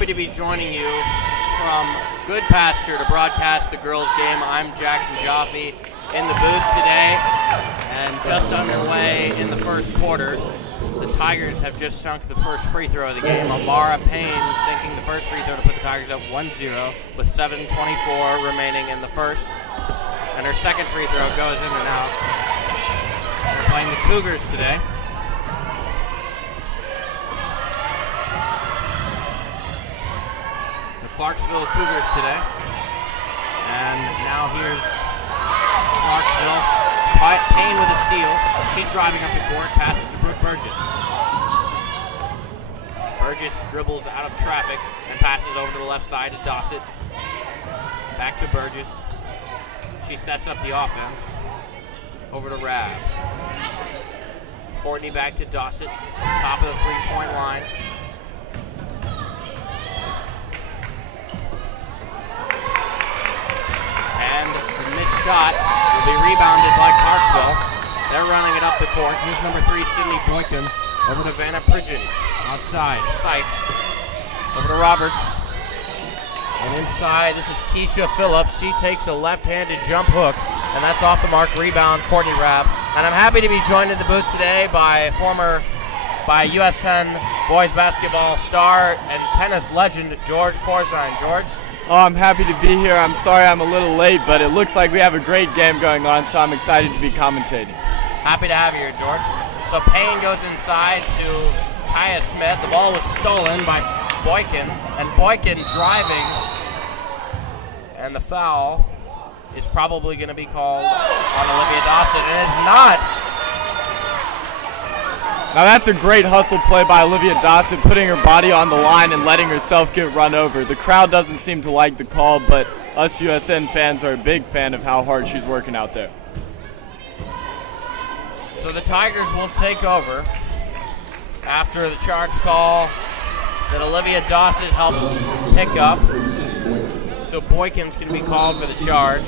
happy to be joining you from Good Pasture to broadcast the girls' game. I'm Jackson Jaffe in the booth today, and just underway in the first quarter. The Tigers have just sunk the first free throw of the game. Amara Payne sinking the first free throw to put the Tigers up 1-0 with 7:24 remaining in the first. And her second free throw goes in and out. They're playing the Cougars today. The Clarksville Cougars today. And now here's Clarksville. Payne with a steal. She's driving up the court, passes to Brooke Burgess. Burgess dribbles out of traffic and passes over to the left side to Dossett. Back to Burgess. She sets up the offense. Over to Rav. Courtney back to Dossett. Top of the three-point line. And the missed shot will be rebounded by Clarksville. They're running it up the court. Here's number 3, Sydney Boykin. Over to Vanna Pridgeon. Outside, Sykes. Over to Roberts. And inside, this is Keisha Phillips. She takes a left-handed jump hook, and that's off the mark. Rebound, Courtney Rabb. And I'm happy to be joined in the booth today by USN boys basketball star and tennis legend, George Corzine. George? Oh, I'm happy to be here. I'm sorry I'm a little late, but it looks like we have a great game going on, so I'm excited to be commentating. Happy to have you here, George. So Payne goes inside to Kaya Smith. The ball was stolen by Boykin, and Boykin driving, and the foul is probably going to be called on Olivia Dossett, and it's not. Now that's a great hustle play by Olivia Dossett, putting her body on the line and letting herself get run over. The crowd doesn't seem to like the call, but us USN fans are a big fan of how hard she's working out there. So the Tigers will take over after the charge call that Olivia Dossett helped pick up. So Boykins can be called for the charge.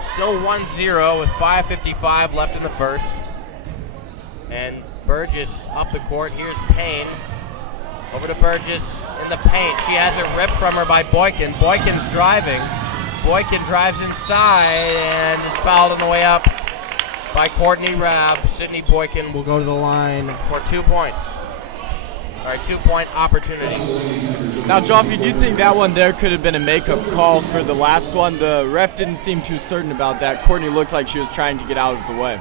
Still 1-0 with 5:55 left in the first. And Burgess up the court. Here's Payne. Over to Burgess in the paint. She has it ripped from her by Boykin. Boykin's driving. Boykin drives inside and is fouled on the way up by Courtney Rabb. Sydney Boykin will go to the line for 2 points. All right, 2-point opportunity. Now, Jaffe, do you think that one there could have been a makeup call for the last one? The ref didn't seem too certain about that. Courtney looked like she was trying to get out of the way.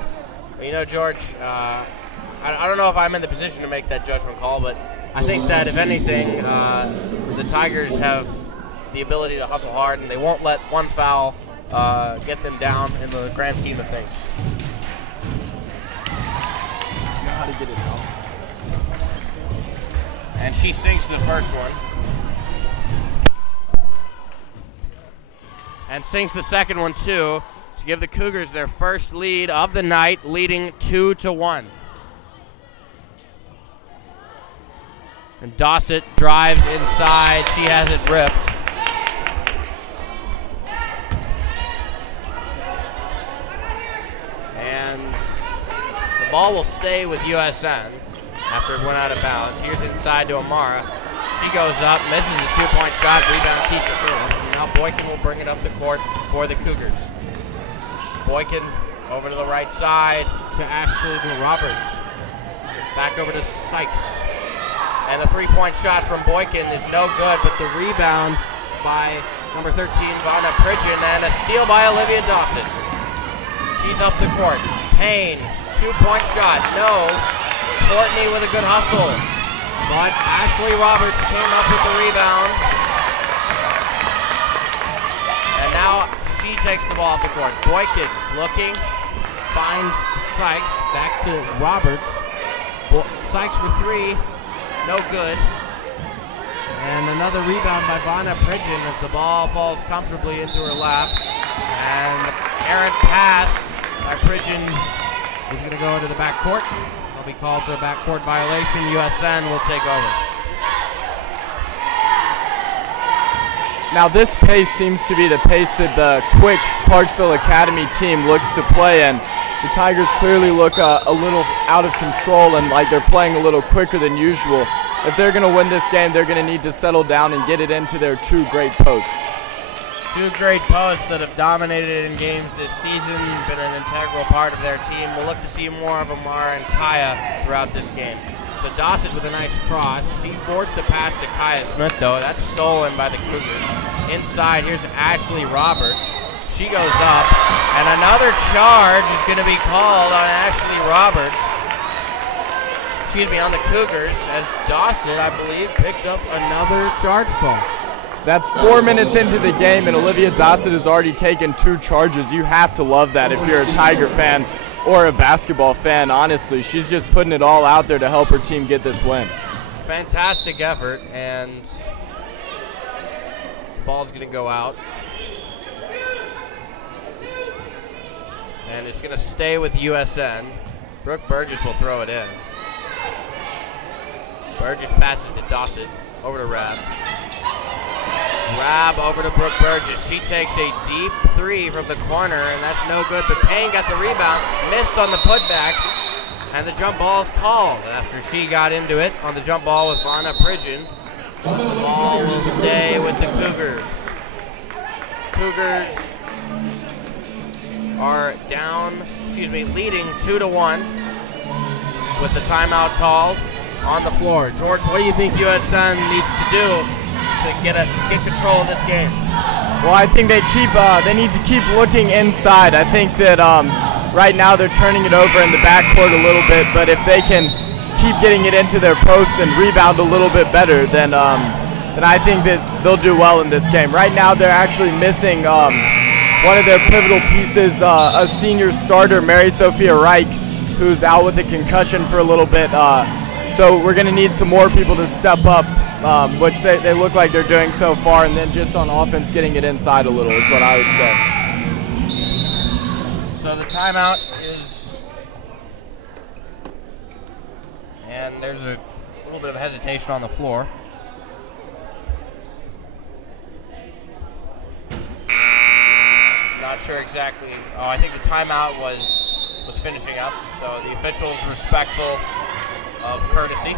You know, George, I don't know if I'm in the position to make that judgment call, but I think that, if anything, the Tigers have the ability to hustle hard, and they won't let one foul get them down in the grand scheme of things. How to get it out. And she sinks the first one. And sinks the second one, too, to give the Cougars their first lead of the night, leading 2-1. And Dossett drives inside. She has it ripped. And the ball will stay with USN after it went out of bounds. Here's inside to Amara. She goes up, misses the 2-point shot. Rebound, Keisha Phillips. And now Boykin will bring it up the court for the Cougars. Boykin over to the right side to Ashley Roberts. Back over to Sykes. And a 3-point shot from Boykin is no good, but the rebound by number 13, Vanna Pridgeon, and a steal by Olivia Dossett. She's up the court. Payne, 2-point shot, no. Courtney with a good hustle, but Ashley Roberts came up with the rebound. And now she takes the ball off the court. Boykin looking, finds Sykes, back to Roberts. Sykes for 3, no good. And another rebound by Vanna Pridgeon as the ball falls comfortably into her lap. And errant pass by Pridgeon is going to go into the backcourt. They'll be called for a backcourt violation. USN will take over. Now this pace seems to be the pace that the quick Clarksville Academy team looks to play, and the Tigers clearly look a little out of control and like they're playing a little quicker than usual. if they're going to win this game, they're going to need to settle down and get it into their two great posts. Two great posts that have dominated in games this season, been an integral part of their team. We'll look to see more of Amara and Kaya throughout this game. So Dawson with a nice cross. She forced the pass to Kaya Smith, though. That's stolen by the Cougars. Inside, here's Ashley Roberts. She goes up, and another charge is going to be called on Ashley Roberts. Excuse me, on the Cougars, as Dawson, I believe, picked up another charge call. That's 4 minutes into the game, and Olivia Dawson has already taken 2 charges. You have to love that if you're a Tiger fan or a basketball fan, honestly. She's just putting it all out there to help her team get this win. Fantastic effort, and the ball's going to go out. And it's going to stay with USN. Brooke Burgess will throw it in. Burgess passes to Dawson, over to Rab. Rab over to Brooke Burgess. She takes a deep 3 from the corner, and that's no good. But Payne got the rebound, missed on the putback, and the jump ball's called after she got into it on the jump ball with Vanna Pridgeon. The ball will stay with the Cougars. Cougars are leading 2-1 with the timeout called on the floor. George, what do you think USN needs to do to get control of this game? Well, I think they need to keep looking inside. I think that right now they're turning it over in the backcourt a little bit, but if they can keep getting it into their posts and rebound a little bit better, then I think that they'll do well in this game. Right now they're actually missing one of their pivotal pieces, a senior starter, Mary Sophia Reich, who's out with a concussion for a little bit. So we're going to need some more people to step up, which they look like they're doing so far, and then just on offense getting it inside a little is what I would say. So the timeout is, and there's a little bit of hesitation on the floor. Not sure exactly. Oh, I think the timeout was finishing up, so the officials respectful of courtesy,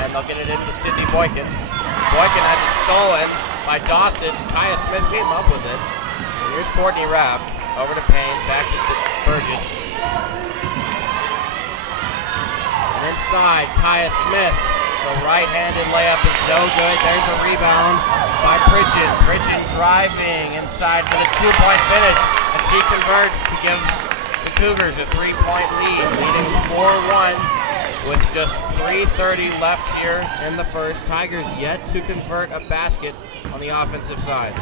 and they'll get it into Sydney Boykin. Boykin has it stolen by Dawson. Kaya Smith came up with it. And here's Courtney Rapp over to Payne, back to Burgess. And inside, Kaya Smith. The right-handed layup is no good. There's a rebound by Pridgeon. Pridgeon driving inside for the 2-point finish, and she converts to give the Cougars a 3-point lead, leading 4-1 with just 3:30 left here in the first. Tigers yet to convert a basket on the offensive side.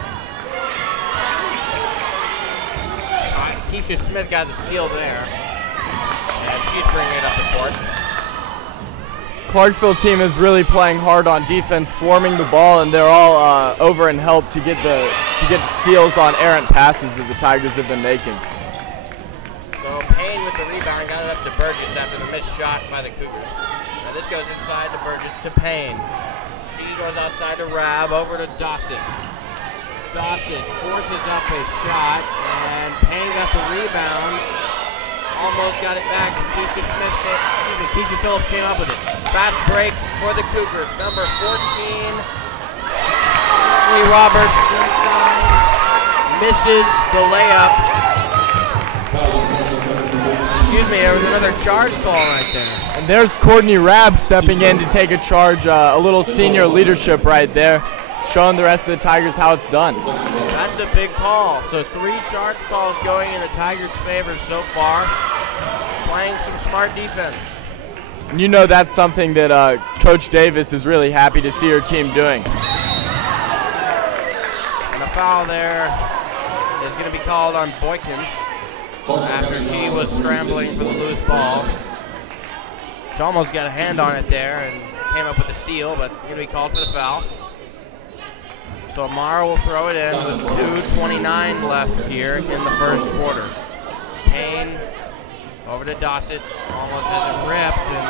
Keisha Smith got the steal there, and she's bringing it up the court. This Clarksville team is really playing hard on defense, swarming the ball, and they're all over and help to get steals on errant passes that the Tigers have been making. So Payne with the rebound got it up to Burgess after the missed shot by the Cougars. Now this goes inside to Burgess to Payne. She goes outside to Rab, over to Dawson. Dawson forces up a shot, and Payne got the rebound. Almost got it back. Keisha Phillips came up with it. Fast break for the Cougars. Number 14, Lee Roberts inside, misses the layup. Excuse me, there was another charge call right there. And there's Courtney Rabb stepping in to take a charge, a little senior leadership right there, showing the rest of the Tigers how it's done. That's a big call. So 3 charge calls going in the Tigers' favor so far. Playing some smart defense. And you know that's something that Coach Davis is really happy to see her team doing. And a foul there is going to be called on Boykin after she was scrambling for the loose ball. She almost got a hand on it there and came up with a steal, but going to be called for the foul. So Amara will throw it in with 2:29 left here in the first quarter. Payne over to Dawson, almost has it ripped, and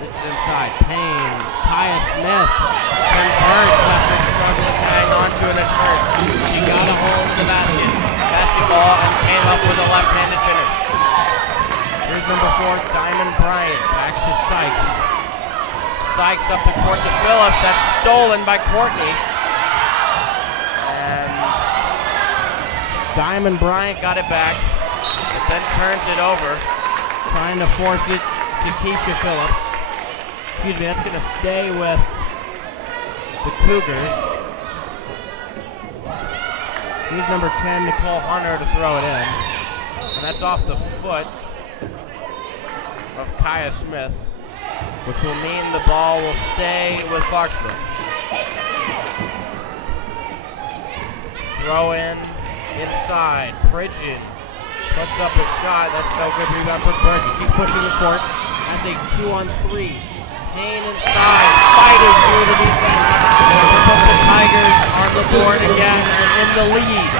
this is inside. Payne, Kaya Smith converts after struggling to hang on to it at first. She got a hold of the basketball, and came up with a left-handed finish. Here's number 4, Diamond Bryant, back to Sykes. Sykes up the court to Phillips. That's stolen by Courtney. And Diamond Bryant got it back, but then turns it over, trying to force it to Keisha Phillips. Excuse me, that's going to stay with the Cougars. Here's number 10, Nicole Hunter, to throw it in. And that's off the foot of Kaya Smith, which will mean the ball will stay with Clarksville. Throw in inside. Pridgeon puts up a shot. That's no good. Rebound for Burgess. She's pushing the court. Has a 2-on-3. Payne inside. Fighting through the defense. Put the Tigers on the board again and in the lead.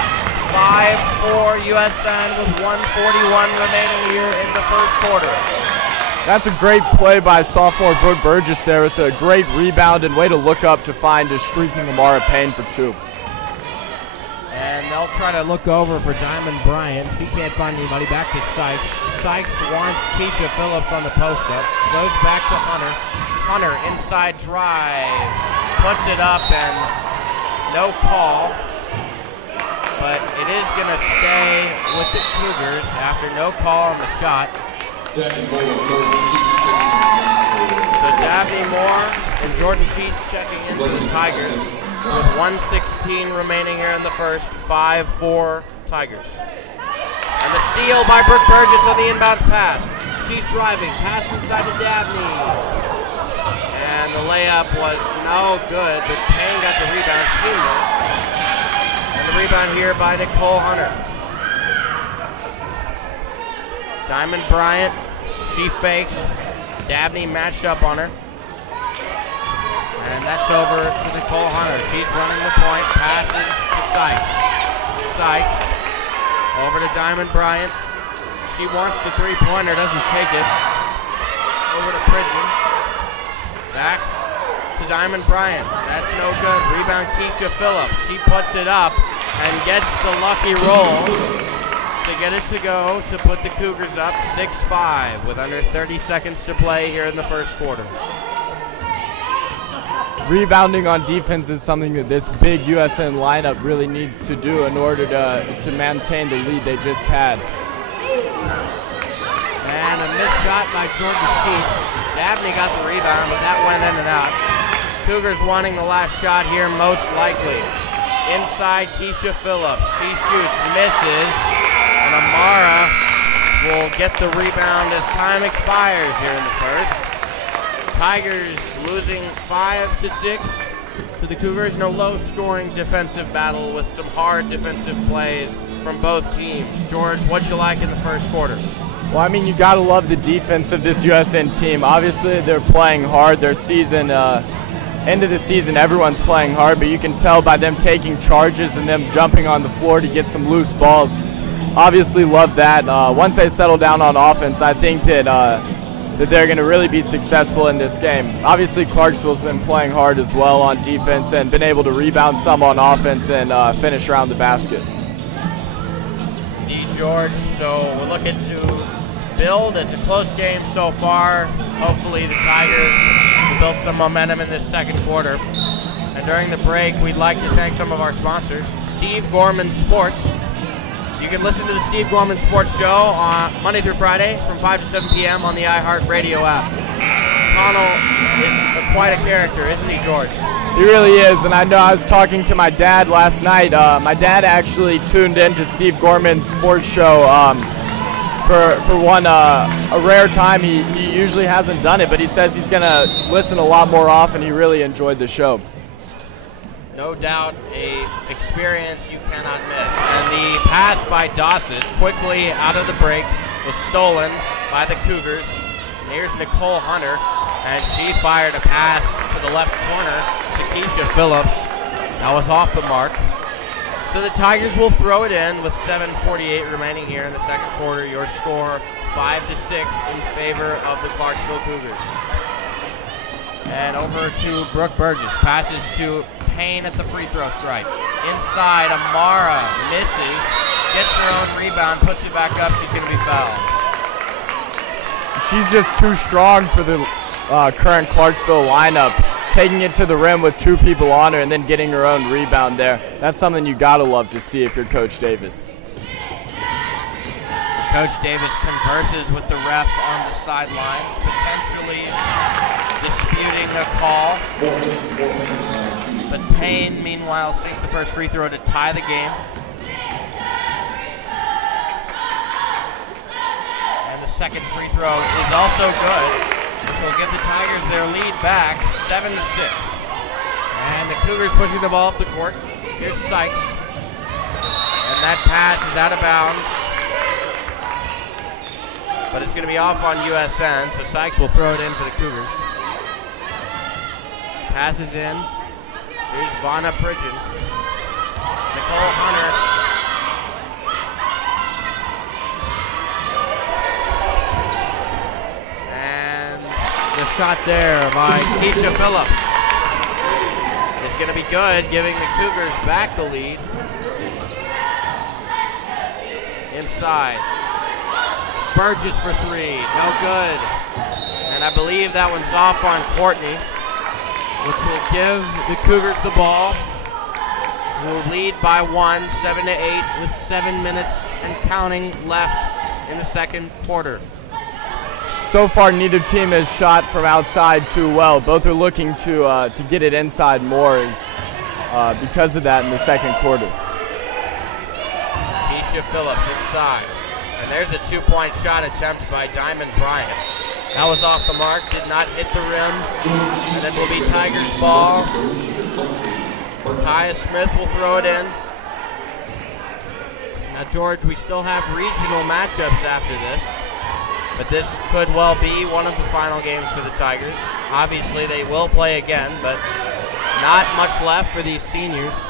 5-4 USN with 1:41 remaining here in the first quarter. That's a great play by sophomore Brooke Burgess there with a great rebound and way to look up to find a streaking Amara Payne for 2. And they'll try to look over for Diamond Bryant. She can't find anybody. Back to Sykes. Sykes wants Keisha Phillips on the post-up. Goes back to Hunter. Hunter inside drives. Puts it up and no call. But it is going to stay with the Cougars after no call on the shot. So Dabney Moore and Jordan Sheets checking in for the Tigers with 1:16 remaining here in the first. 5-4 Tigers. And the steal by Brooke Burgess on the inbounds pass. She's driving. Pass inside to Dabney. And the layup was no good, but Payne got the rebound. And the rebound here by Nicole Hunter. Diamond Bryant, she fakes. Dabney matched up on her. And that's over to Nicole Hunter. She's running the point, passes to Sykes. Sykes over to Diamond Bryant. She wants the three-pointer, doesn't take it. Over to Pridgeon. Back to Diamond Bryant. That's no good. Rebound Keisha Phillips. She puts it up and gets the lucky roll to get it to go to put the Cougars up 6-5 with under 30 seconds to play here in the first quarter. Rebounding on defense is something that this big USN lineup really needs to do in order to maintain the lead they just had. And a missed shot by Jordan Sheets. Dabney got the rebound, but that went in and out. Cougars wanting the last shot here, most likely. Inside, Keisha Phillips. She shoots, misses, and Amara will get the rebound as time expires here in the first. Tigers losing 5-6 to the Cougars. No low-scoring defensive battle with some hard defensive plays from both teams. George, what'd you like in the first quarter? Well, I mean, you got to love the defense of this USN team. Obviously, they're playing hard. Their season, end of the season, everyone's playing hard, but you can tell by them taking charges and them jumping on the floor to get some loose balls. Obviously, love that. Once they settle down on offense, I think that they're going to really be successful in this game. Obviously, Clarksville's been playing hard as well on defense and been able to rebound some on offense and finish around the basket. Indeed, George. So we're looking to build. It's a close game so far. Hopefully the Tigers will build some momentum in this second quarter. And during the break, we'd like to thank some of our sponsors. Steve Gorman Sports. You can listen to the Steve Gorman Sports Show on Monday through Friday from 5 to 7 p.m. on the iHeartRadio app. Connell is quite a character, isn't he, George? He really is, and I know I was talking to my dad last night. My dad actually tuned into Steve Gorman's Sports Show for one a rare time. He usually hasn't done it, but he says he's going to listen a lot more often. He really enjoyed the show. No doubt a experience you cannot miss. And the pass by Dawson quickly out of the break was stolen by the Cougars. And here's Nicole Hunter, and she fired a pass to the left corner to Keisha Phillips. That was off the mark. So the Tigers will throw it in with 7:48 remaining here in the second quarter. Your score 5-6 in favor of the Clarksville Cougars. And over to Brooke Burgess. Passes to Payne at the free throw stripe. Inside, Amara misses, gets her own rebound, puts it back up. She's going to be fouled. She's just too strong for the current Clarksville lineup, taking it to the rim with 2 people on her and then getting her own rebound there. That's something you gotta love to see if you're Coach Davis. Coach Davis converses with the ref on the sidelines, potentially disputing a call. But Payne, meanwhile, sinks the first free throw to tie the game. And the second free throw is also good, which will give the Tigers their lead back, 7-6. And the Cougars pushing the ball up the court. Here's Sykes. And that pass is out of bounds. But it's going to be off on USN, so Sykes will throw it in for the Cougars. Passes in. Here's Vanna Pridgeon. Nicole Hunter. And the shot there by Keisha Phillips is going to be good, giving the Cougars back the lead. Inside. Burgess for 3, no good. And I believe that one's off on Courtney, which will give the Cougars the ball. Will lead by 1, 7-8, with 7 minutes and counting left in the second quarter. So far, neither team has shot from outside too well. Both are looking to get it inside more because of that in the second quarter. Keisha Phillips inside. And there's the 2-point shot attempt by Diamond Bryant. That was off the mark, did not hit the rim. And then will be Tigers ball. Kaya Smith will throw it in. Now, George, we still have regional matchups after this, but this could well be one of the final games for the Tigers. Obviously, they will play again, but not much left for these seniors.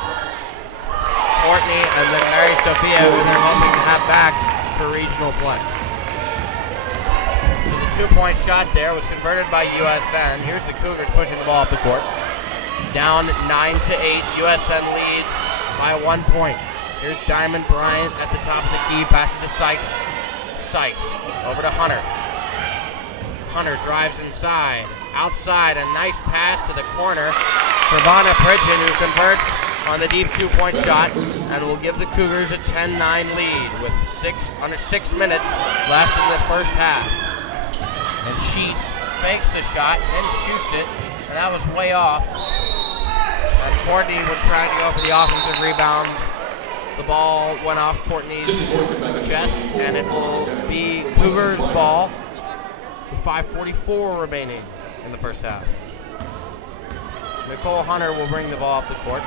Courtney and then Mary Sophia, who they're hoping to have back for regional play. So the 2-point shot there was converted by USN. Here's the Cougars pushing the ball up the court. Down 9-8, USN leads by 1 point. Here's Diamond Bryant at the top of the key, passes to Sykes. Sykes over to Hunter. Hunter drives inside. Outside, a nice pass to the corner for Vanna Pridgeon, who converts on the deep 2-point shot and will give the Cougars a 10-9 lead with 6 minutes left in the first half. And Sheets fakes the shot and then shoots it, and that was way off. As Courtney would try to go for the offensive rebound, the ball went off Courtney's chest, and it will be Cougars ball with 5:44 remaining in the first half. Nicole Hunter will bring the ball up the court.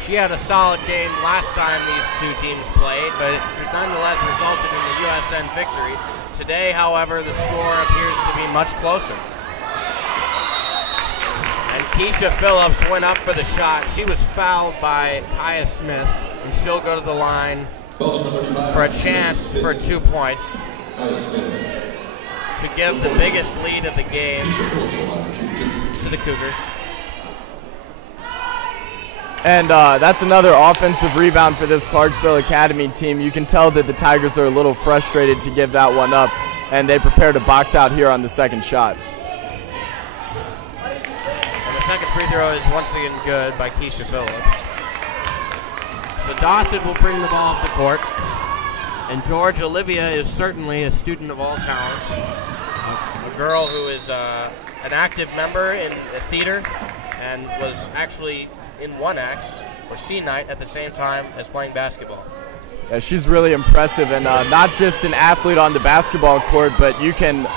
She had a solid game last time these two teams played, but it nonetheless resulted in the USN victory. Today, however, the score appears to be much closer. And Keisha Phillips went up for the shot. She was fouled by Kaya Smith, and she'll go to the line for a chance for 2 points to give the biggest lead of the game to the Cougars. And that's another offensive rebound for this Clarksville Academy team. You can tell that the Tigers are a little frustrated to give that one up, and they prepare to box out here on the second shot. And the second free throw is once again good by Keisha Phillips. So Dawson will bring the ball up the court. And George, Olivia is certainly a student of all talents. A girl who is an active member in the theater and was actually in 1X or C night at the same time as playing basketball. Yeah, she's really impressive, and not just an athlete on the basketball court, but you can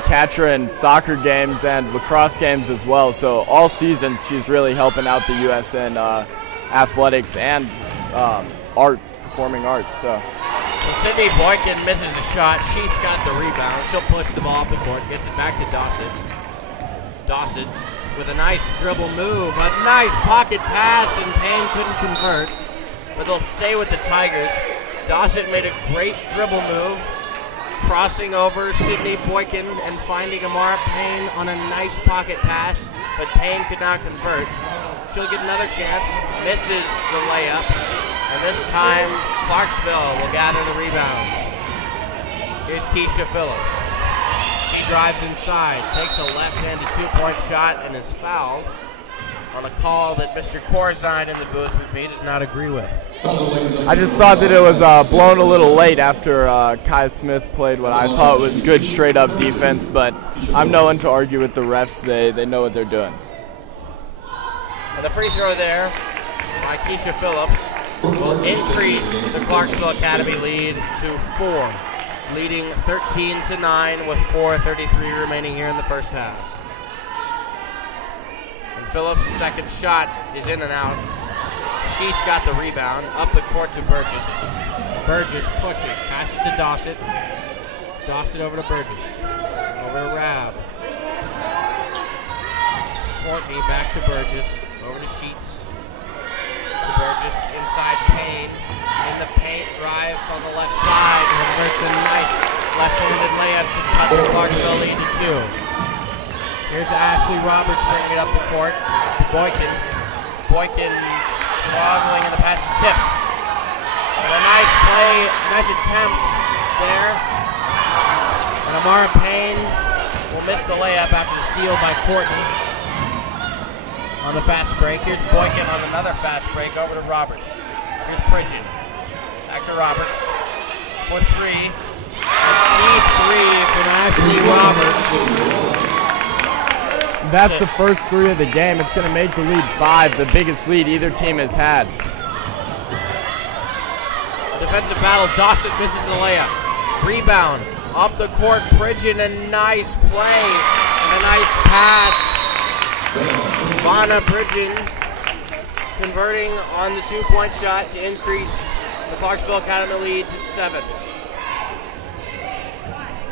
catch her in soccer games and lacrosse games as well. So all seasons she's really helping out the USN athletics and performing arts. So Sydney Boykin misses the shot. She's got the rebound. She'll push the ball up the court, gets it back to Dawson. Dawson with a nice dribble move, a nice pocket pass, and Payne couldn't convert, but they'll stay with the Tigers. Dawson made a great dribble move, crossing over Sydney Boykin and finding Amara Payne on a nice pocket pass, but Payne could not convert. She'll get another chance, misses the layup, and this time Clarksville will gather the rebound. Here's Keisha Phillips. She drives inside, takes a left-handed two-point shot, and is fouled on a call that Mr. Corzine in the booth with me does not agree with. I just thought that it was blown a little late after Kaya Smith played what I thought was good straight-up defense, but I'm no one to argue with the refs. They know what they're doing. And the free throw there by Keisha Phillips will increase the Clarksville Academy lead to 4, leading 13-9 with 4:33 remaining here in the first half. And Phillips' second shot is in and out. Sheets got the rebound, up the court to Burgess. Burgess pushing, passes to Dossett. Dossett over to Burgess. Over to Rab. Courtney back to Burgess. Over to Sheets. To Burgess, inside Payne. In the paint, drives on the left side. Converts a nice left-handed layup to cut the Clarksville lead to 2. Here's Ashley Roberts bringing it up the court. Boykin struggling, and the pass is tipped. But a nice play, nice attempt there. And Amara Payne will miss the layup after the steal by Courtney on the fast break. Here's Boykin on another fast break over to Roberts. Here's Pridgeon. Back to Roberts for 3. A deep 3 from Ashley Roberts. That's the first 3 of the game. It's going to make the lead 5, the biggest lead either team has had. Defensive battle. Dossett misses the layup. Rebound. Up the court. Pridgeon, a nice play. And a nice pass. Vanna Pridgeon converting on the 2-point shot to increase the Clarksville Academy lead to 7.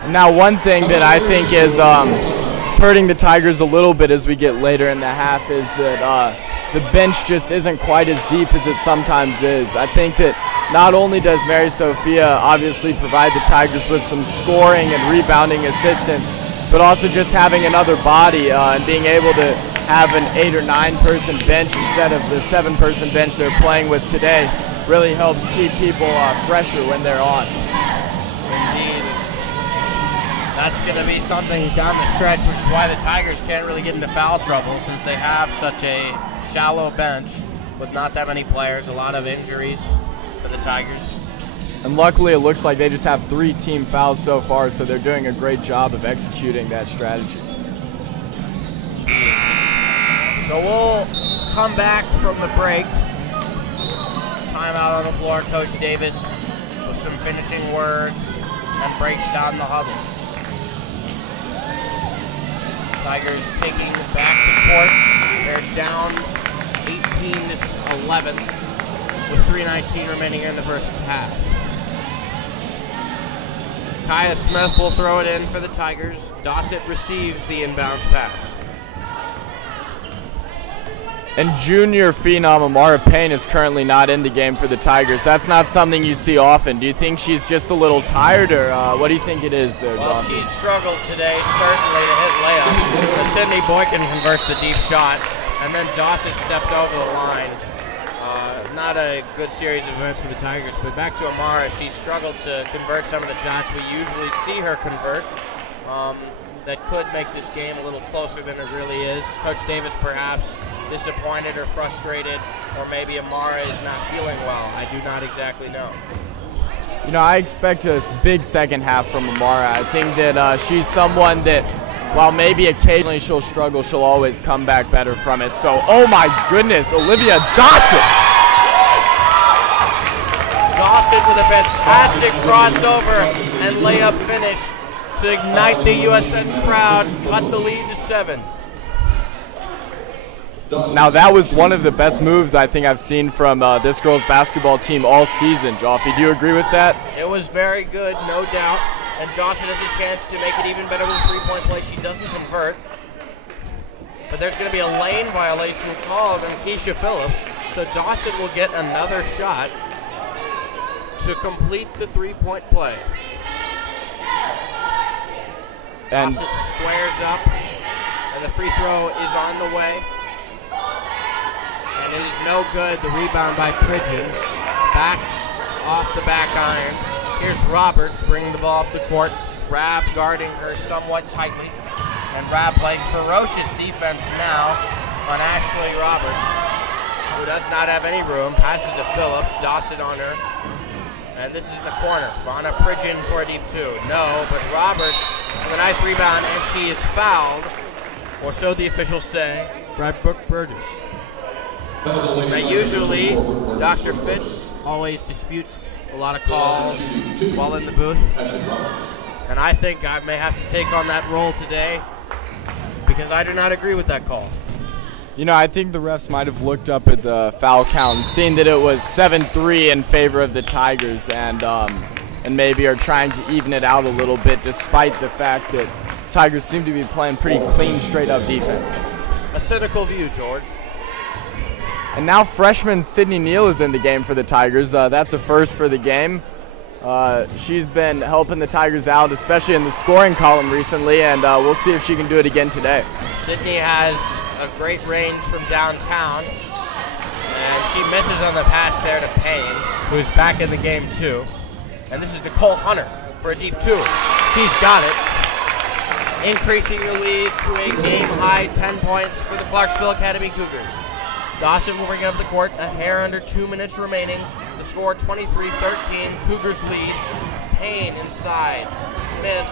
Now, one thing that I think is hurting the Tigers a little bit as we get later in the half is that the bench just isn't quite as deep as it sometimes is. I think that not only does Mary Sophia obviously provide the Tigers with some scoring and rebounding assistance, but also just having another body and being able to have an 8 or 9 person bench instead of the 7-person bench they're playing with today really helps keep people fresher when they're on. Indeed. That's going to be something down the stretch, which is why the Tigers can't really get into foul trouble since they have such a shallow bench with not that many players, a lot of injuries for the Tigers. And luckily it looks like they just have 3 team fouls so far, so they're doing a great job of executing that strategy. So we'll come back from the break. Timeout on the floor, Coach Davis with some finishing words and breaks down the huddle. Tigers taking back the court. They're down 18-11 with 3:19 remaining in the first half. Kaya Smith will throw it in for the Tigers. Dossett receives the inbounds pass. And junior phenom Amara Payne is currently not in the game for the Tigers. That's not something you see often. Do you think she's just a little tired, or what do you think it is there, John? Well, she's struggled today, certainly, to hit layups. Sydney Boykin converts the deep shot, and then Dossett stepped over the line. Not a good series of events for the Tigers, but back to Amara. She struggled to convert some of the shots we usually see her convert. That could make this game a little closer than it really is. Coach Davis perhaps disappointed or frustrated, or maybe Amara is not feeling well. I do not exactly know. You know, I expect a big second half from Amara. I think that she's someone that, while maybe occasionally she'll struggle, she'll always come back better from it. So, oh my goodness, Olivia Dossett! Dossett with a fantastic crossover and layup finish to ignite the USN crowd, cut the lead to 7. Now that was one of the best moves I think I've seen from this girls basketball team all season. Joffe, do you agree with that? It was very good, no doubt. And Dossett has a chance to make it even better with a 3-point play. She doesn't convert. But there's going to be a lane violation called on Keisha Phillips. So Dossett will get another shot to complete the 3-point play. And Dossett squares up, and the free throw is on the way. And it is no good. The rebound by Pridgeon. Back off the back iron. Here's Roberts bringing the ball up the court. Rabb guarding her somewhat tightly. And Rabb playing ferocious defense now on Ashley Roberts, who does not have any room. Passes to Phillips. Dawson on her. And this is in the corner. Vanna Pridgeon for a deep two. No, but Roberts with a nice rebound, and she is fouled, or so the officials say, by Brooke Burgess. Now usually, Dr. Fitz always disputes a lot of calls while in the booth. And I think I may have to take on that role today because I do not agree with that call. You know, I think the refs might have looked up at the foul count and seen that it was 7-3 in favor of the Tigers, and maybe are trying to even it out a little bit, despite the fact that Tigers seem to be playing pretty clean, straight-up defense. A cynical view, George. And now freshman Sydney Neal is in the game for the Tigers. That's a first for the game. She's been helping the Tigers out, especially in the scoring column recently, and we'll see if she can do it again today. Sydney has a great range from downtown, and she misses on the pass there to Payne, who's back in the game too. And this is Nicole Hunter for a deep two. She's got it, increasing the lead to a game-high 10 points for the Clarksville Academy Cougars. Dawson will bring it up the court, a hair under 2 minutes remaining. The score 23-13, Cougars lead. Payne inside, Smith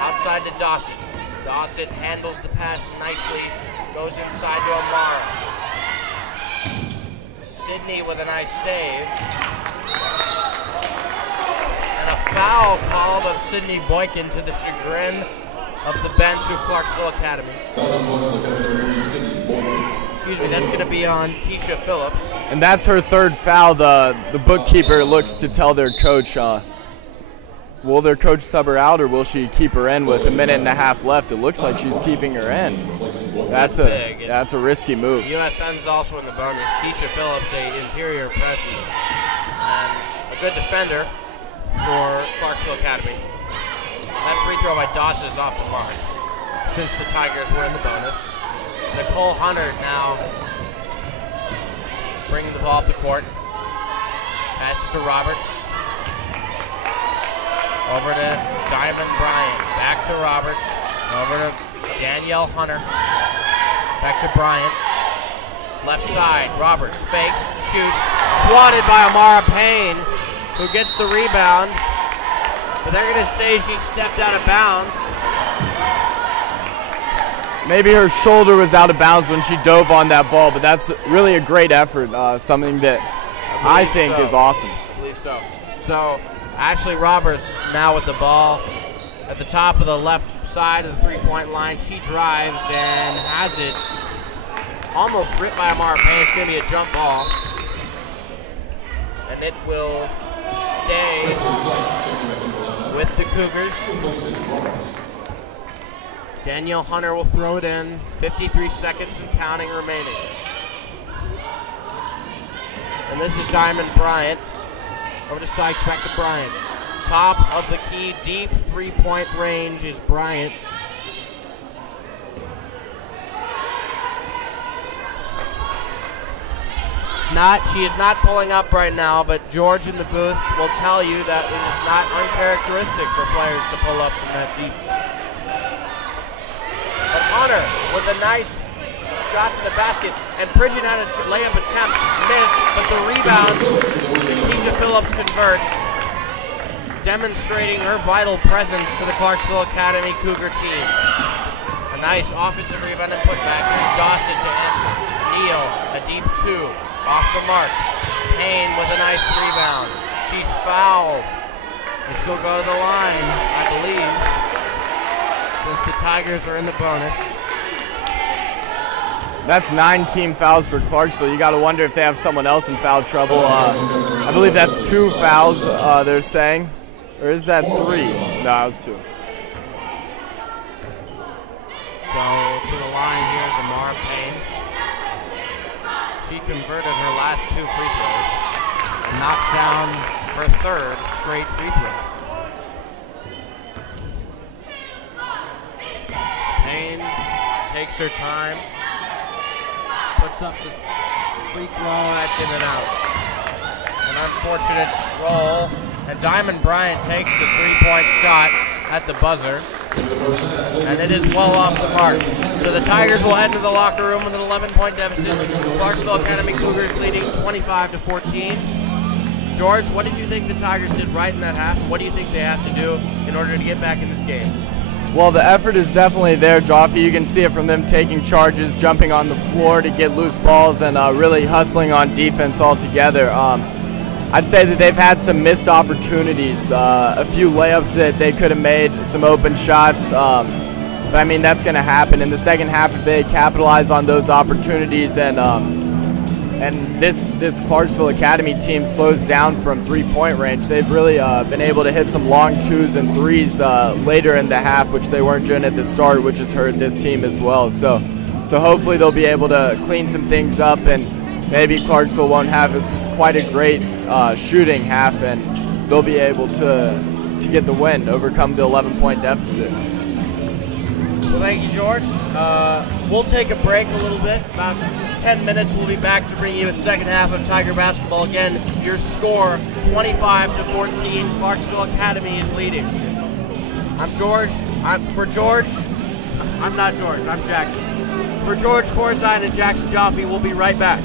outside to Dawson. Dawson handles the pass nicely, goes inside to Amara. Sydney with a nice save. And a foul called on Sydney Boykin to the chagrin of the bench of Clarksville Academy. Excuse me, that's going to be on Keisha Phillips. And that's her third foul. The bookkeeper looks to tell their coach, will their coach sub her out or will she keep her in with a minute and a half left? It looks like she's keeping her in. That's a risky move. USN's also in the bonus. Keisha Phillips, a interior presence and a good defender for Clarksville Academy. That free throw by Dawson is off the mark since the Tigers were in the bonus. Nicole Hunter now bringing the ball up the court. Pass to Roberts. Over to Diamond Bryant. Back to Roberts. Over to Danielle Hunter. Back to Bryant. Left side. Roberts fakes, shoots. Swatted by Amara Payne, who gets the rebound. But they're going to say she stepped out of bounds. Maybe her shoulder was out of bounds when she dove on that ball, but that's really a great effort, something that I think is awesome. I believe so. So Ashley Roberts now with the ball at the top of the left side of the three-point line. She drives and has it almost ripped by Amara Payne. It's going to be a jump ball. And it will stay with the Cougars. Danielle Hunter will throw it in. 53 seconds and counting remaining. And this is Diamond Bryant. Over to Sykes, back to Bryant. Top of the key, deep three-point range is Bryant. She is not pulling up right now, but George in the booth will tell you that it is not uncharacteristic for players to pull up from that deep. But Hunter with a nice shot to the basket, and Pridgeon had a layup attempt, missed, but the rebound, Keisha Phillips converts, demonstrating her vital presence to the Clarksville Academy Cougar team. A nice offensive rebound and putback. Here's Dawson to answer. Neal, a deep two, off the mark. Payne with a nice rebound. She's fouled, and she'll go to the line, I believe, since the Tigers are in the bonus. That's 9 team fouls for Clarksville. You got to wonder if they have someone else in foul trouble. I believe that's 2 fouls they're saying. Or is that 3? No, that was 2. So to the line here is Amara Payne. She converted her last 2 free throws and knocks down her 3rd straight free throw. Payne takes her time, puts up the free throw, that's in and out. And unfortunate roll. And Diamond Bryant takes the three-point shot at the buzzer. And it is well off the mark. So the Tigers will head to the locker room with an 11-point deficit. Clarksville Academy Cougars leading 25-14. George, what did you think the Tigers did right in that half? What do you think they have to do in order to get back in this game? Well, the effort is definitely there, Joffe. You can see it from them taking charges, jumping on the floor to get loose balls, and really hustling on defense altogether. I'd say that they've had some missed opportunities, a few layups that they could have made, some open shots. But I mean, that's going to happen in the second half if they capitalize on those opportunities, and this Clarksville Academy team slows down from three-point range. They've really been able to hit some long twos and threes later in the half, which they weren't doing at the start, which has hurt this team as well. So hopefully they'll be able to clean some things up, and maybe Clarksville won't have quite a great shooting half, and they'll be able to get the win, overcome the 11-point deficit. Well, thank you, George. We'll take a break a little bit. About 10 minutes, we'll be back to bring you a second half of Tiger basketball. Again, your score, 25-14. Clarksville Academy is leading. I'm George. I'm not George. I'm Jackson. For George Corzine and Jackson Joffe, we'll be right back.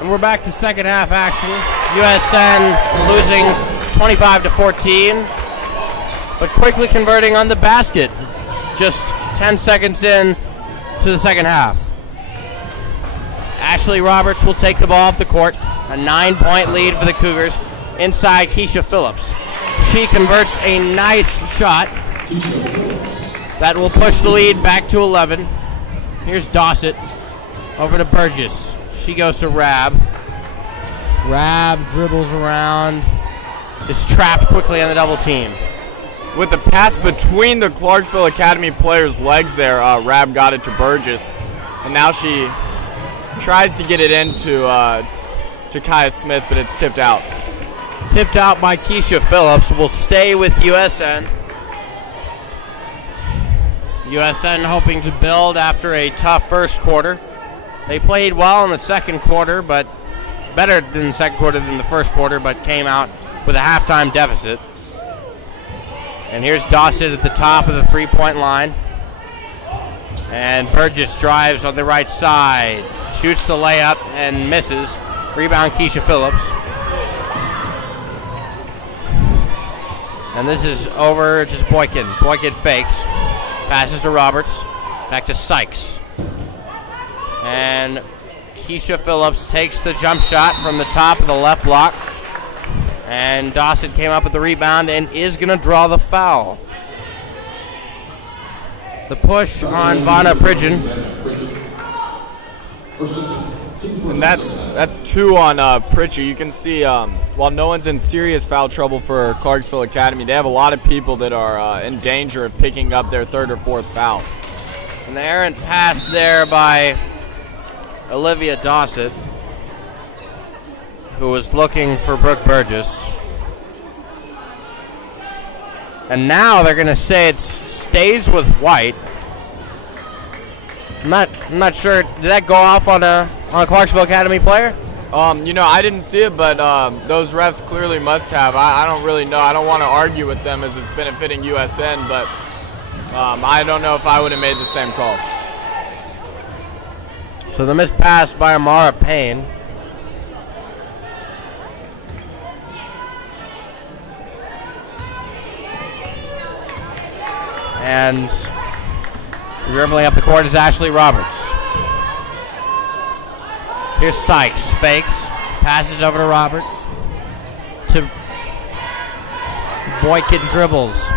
And we're back to second half action. USN losing 25-14, but quickly converting on the basket. Just 10 seconds in to the second half. Ashley Roberts will take the ball up the court. A 9-point lead for the Cougars. Inside, Keisha Phillips. She converts a nice shot. That will push the lead back to 11. Here's Dossett over to Burgess. She goes to Rab. Rab dribbles around. Is trapped quickly on the double team. With the pass between the Clarksville Academy players' legs there, Rab got it to Burgess. And now she tries to get it into to Kaya Smith, but it's tipped out. Tipped out by Keisha Phillips. Will stay with USN. USN hoping to build after a tough first quarter. They played well in the second quarter, but better than the second quarter than the first quarter, but came out with a halftime deficit. And here's Dossett at the top of the three-point line. And Burgess drives on the right side, shoots the layup and misses. Rebound Keisha Phillips. And this is over to Boykin. Boykin fakes. Passes to Roberts. Back to Sykes. And Keisha Phillips takes the jump shot from the top of the left block. And Dawson came up with the rebound and is going to draw the foul. The push on Vanna Pridgeon. And that's two on Pritchard. You can see while no one's in serious foul trouble for Clarksville Academy, they have a lot of people that are in danger of picking up their third or fourth foul. And the errant pass there by Olivia Dossett, who was looking for Brooke Burgess. And now they're going to say it stays with White. I'm not sure. Did that go off on a Clarksville Academy player? You know, I didn't see it, but those refs clearly must have. I don't really know. I don't want to argue with them as it's benefiting USN, but I don't know if I would have made the same call. So the missed pass by Amara Payne. And dribbling up the court is Ashley Roberts. Here's Sykes, fakes, passes over to Roberts. To Boykin dribbles,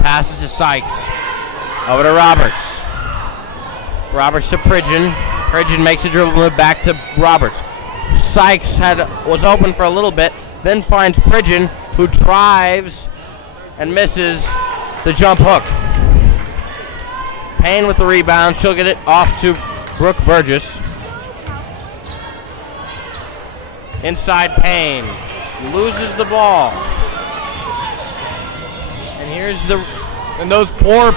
passes to Sykes. Over to Roberts. Roberts to Pridgeon. Pridgeon makes a dribble move back to Roberts. Sykes was open for a little bit, then finds Pridgeon, who drives and misses the jump hook. Payne with the rebound. She'll get it off to Brooke Burgess. Inside Payne. Loses the ball. And here's the... And those poor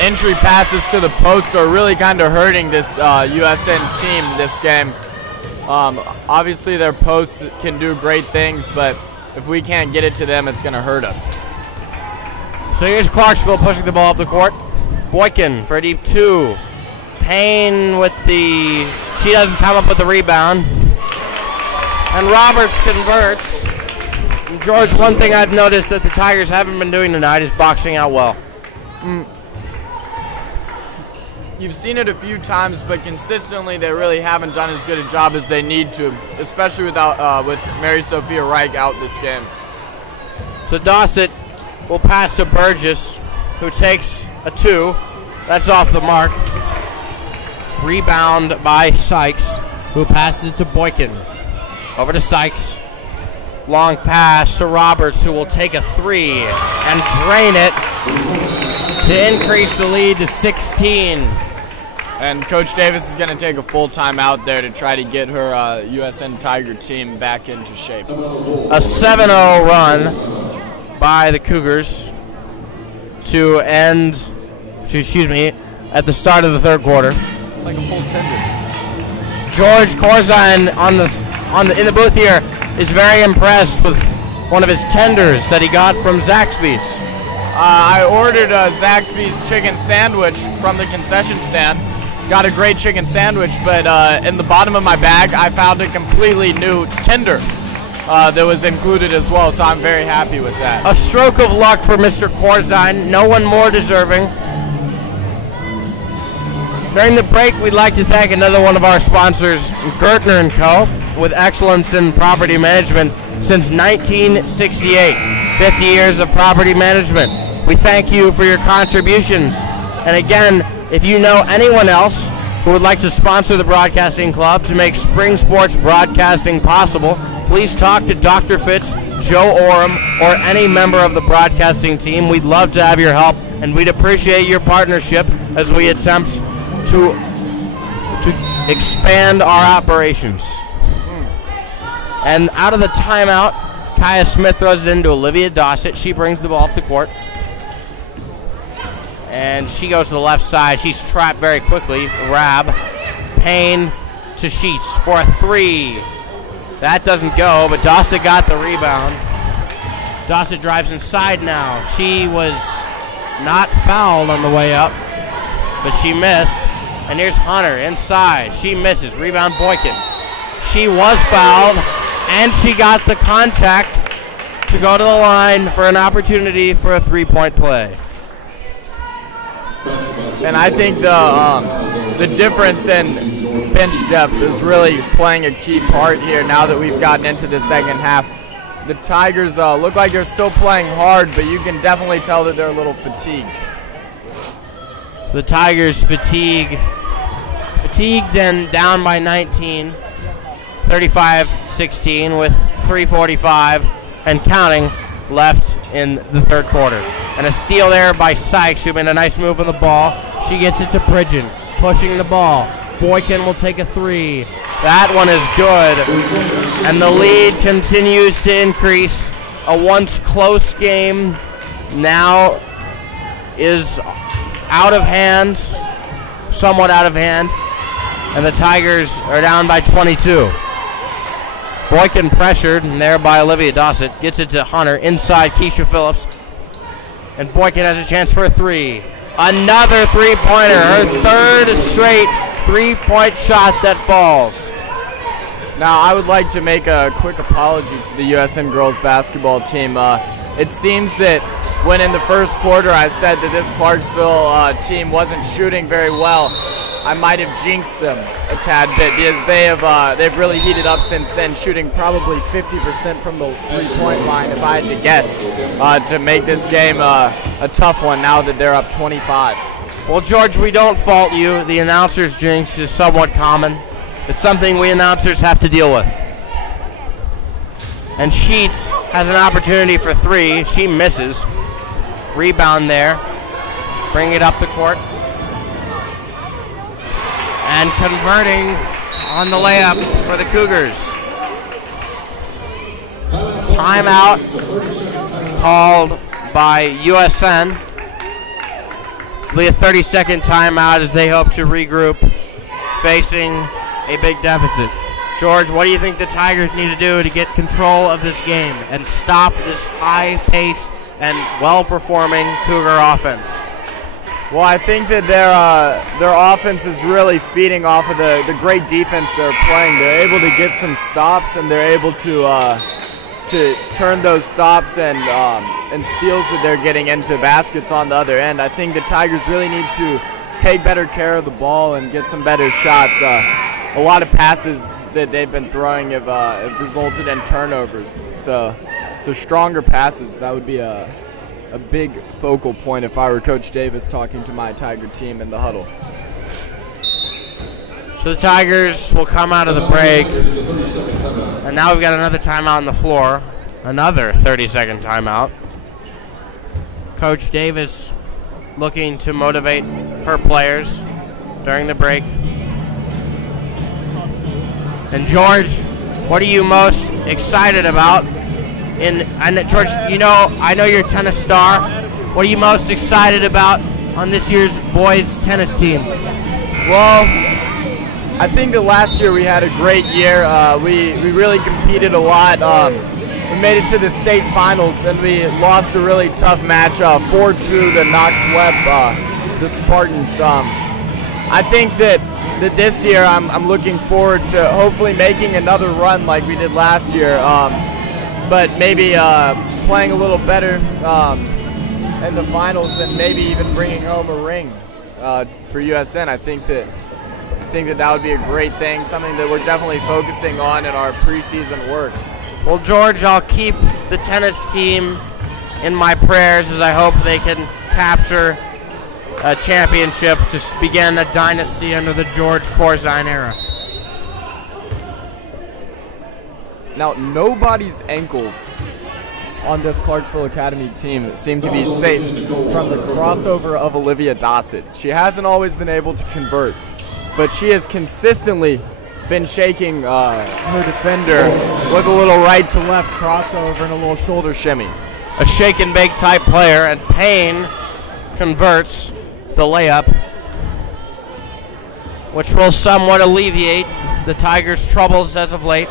entry passes to the post are really kind of hurting this USN team this game. Obviously their posts can do great things, but if we can't get it to them, it's going to hurt us. So here's Clarksville pushing the ball up the court. Boykin for a deep two. Payne with the... She doesn't come up with the rebound. And Roberts converts. And George, one thing I've noticed that the Tigers haven't been doing tonight is boxing out well. You've seen it a few times, but consistently they really haven't done as good a job as they need to, especially with Mary Sophia Reich out this game. So Dossett will pass to Burgess, who takes a two. That's off the mark. Rebound by Sykes, who passes to Boykin. Over to Sykes. Long pass to Roberts, who will take a three and drain it to increase the lead to 16. And Coach Davis is going to take a full timeout there to try to get her USN Tiger team back into shape. A 7-0 run by the Cougars to end, at the start of the third quarter. It's like a full tender. George Corzine in the booth here is very impressed with one of his tenders that he got from Zaxby's. I ordered a Zaxby's chicken sandwich from the concession stand. got a great chicken sandwich, but in the bottom of my bag, I found a completely new Tinder that was included as well, so I'm very happy with that. A stroke of luck for Mr. Corzine. No one more deserving. During the break, we'd like to thank another one of our sponsors, Gertner & Co., with excellence in property management since 1968. 50 years of property management. We thank you for your contributions. And again, if you know anyone else who would like to sponsor the Broadcasting Club to make spring sports broadcasting possible, please talk to Dr. Fitz, Joe Oram, or any member of the broadcasting team. We'd love to have your help, and we'd appreciate your partnership as we attempt to expand our operations. And out of the timeout, Kaya Smith throws it into Olivia Dossett. She brings the ball up the court. And she goes to the left side. She's trapped very quickly. Rab. Payne to Sheets for a three. That doesn't go, but Dossett got the rebound. Dossett drives inside now. She was not fouled on the way up, but she missed. And here's Hunter inside. She misses. Rebound Boykin. She was fouled, and she got the contact to go to the line for an opportunity for a three-point play. And I think the difference in bench depth is really playing a key part here now that we've gotten into the second half. The Tigers look like they're still playing hard, but you can definitely tell that they're a little fatigued. So the Tigers fatigued and down by 19, 35-16 with 3:45 and counting left in the third quarter. And a steal there by Sykes, who made a nice move on the ball. She gets it to Pridgeon, pushing the ball. Boykin will take a three. That one is good. And the lead continues to increase. A once close game now is out of hand, somewhat out of hand. And the Tigers are down by 22. Boykin pressured, and there by Olivia Dossett. Gets it to Hunter, inside Keisha Phillips. And Boykin has a chance for a three. Another three-pointer, her third straight three-point shot that falls. Now, I would like to make a quick apology to the USN girls basketball team. It seems that when in the first quarter I said that this Clarksville team wasn't shooting very well, I might have jinxed them a tad bit because they've really heated up since then, shooting probably 50% from the three-point line, if I had to guess, to make this game a tough one now that they're up 25. Well, George, we don't fault you. The announcer's jinx is somewhat common. It's something we announcers have to deal with. And Sheets has an opportunity for three. She misses. Rebound there. Bring it up the court. And converting on the layup for the Cougars. Timeout called by USN. It'll be a 30-second timeout as they hope to regroup, facing a big deficit. George, what do you think the Tigers need to do to get control of this game and stop this high-paced and well-performing Cougar offense? Well, I think that their offense is really feeding off of the great defense they're playing. They're able to get some stops, and they're able to turn those stops and steals that they're getting into baskets on the other end. I think the Tigers really need to take better care of the ball and get some better shots. A lot of passes that they've been throwing have resulted in turnovers. So stronger passes, that would be a big focal point if I were Coach Davis talking to my Tiger team in the huddle. So the Tigers will come out of the break, and now we've got another timeout on the floor, another 30-second timeout. Coach Davis looking to motivate her players during the break. And George, what are you most excited about? George, I know you're a tennis star. What are you most excited about on this year's boys tennis team? Well, I think that last year we had a great year. We really competed a lot. We made it to the state finals, and we lost a really tough match, 4-2 to Knox Webb, the Spartans. I think that this year I'm looking forward to hopefully making another run like we did last year, but maybe playing a little better in the finals and maybe even bringing home a ring for USN. I think that would be a great thing, something that we're definitely focusing on in our preseason work. Well, George, I'll keep the tennis team in my prayers as I hope they can capture a championship to begin a dynasty under the George Corzine era. Now, nobody's ankles on this Clarksville Academy team seem to be safe from the crossover of Olivia Dossett. She hasn't always been able to convert, but she has consistently been shaking her defender with a little right to left crossover and a little shoulder shimmy. A shake and bake type player, and Payne converts the layup, which will somewhat alleviate the Tigers' troubles as of late.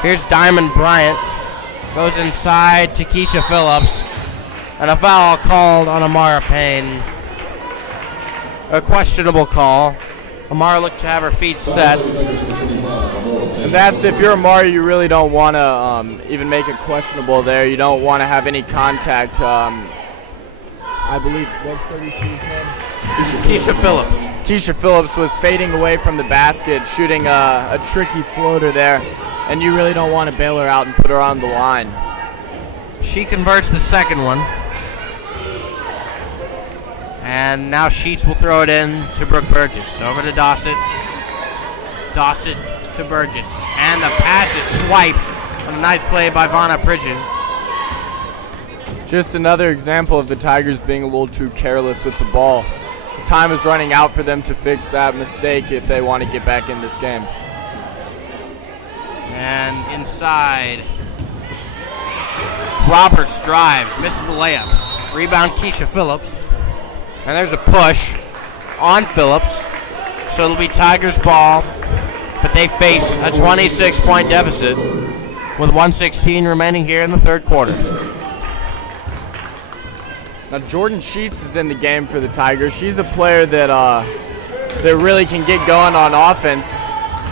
Here's Diamond Bryant, goes inside to Keisha Phillips, and a foul called on Amara Payne. A questionable call. Amara looked to have her feet set. And that's, if you're Amara, you really don't want to even make it questionable there. You don't want to have any contact. I believe, what's 32's name? Keisha Phillips. Keisha Phillips was fading away from the basket, shooting a tricky floater there, and you really don't want to bail her out and put her on the line. She converts the second one. And now Sheets will throw it in to Brooke Burgess. Over to Dossett. Dossett to Burgess. And the pass is swiped on a nice play by Vanna Pridgeon. Just another example of the Tigers being a little too careless with the ball. The time is running out for them to fix that mistake if they want to get back in this game. And inside, Roberts drives, misses the layup. Rebound Keisha Phillips. And there's a push on Phillips. So it'll be Tigers ball, but they face a 26-point deficit with 1:16 remaining here in the third quarter. Now Jordan Sheets is in the game for the Tigers. She's a player that really can get going on offense.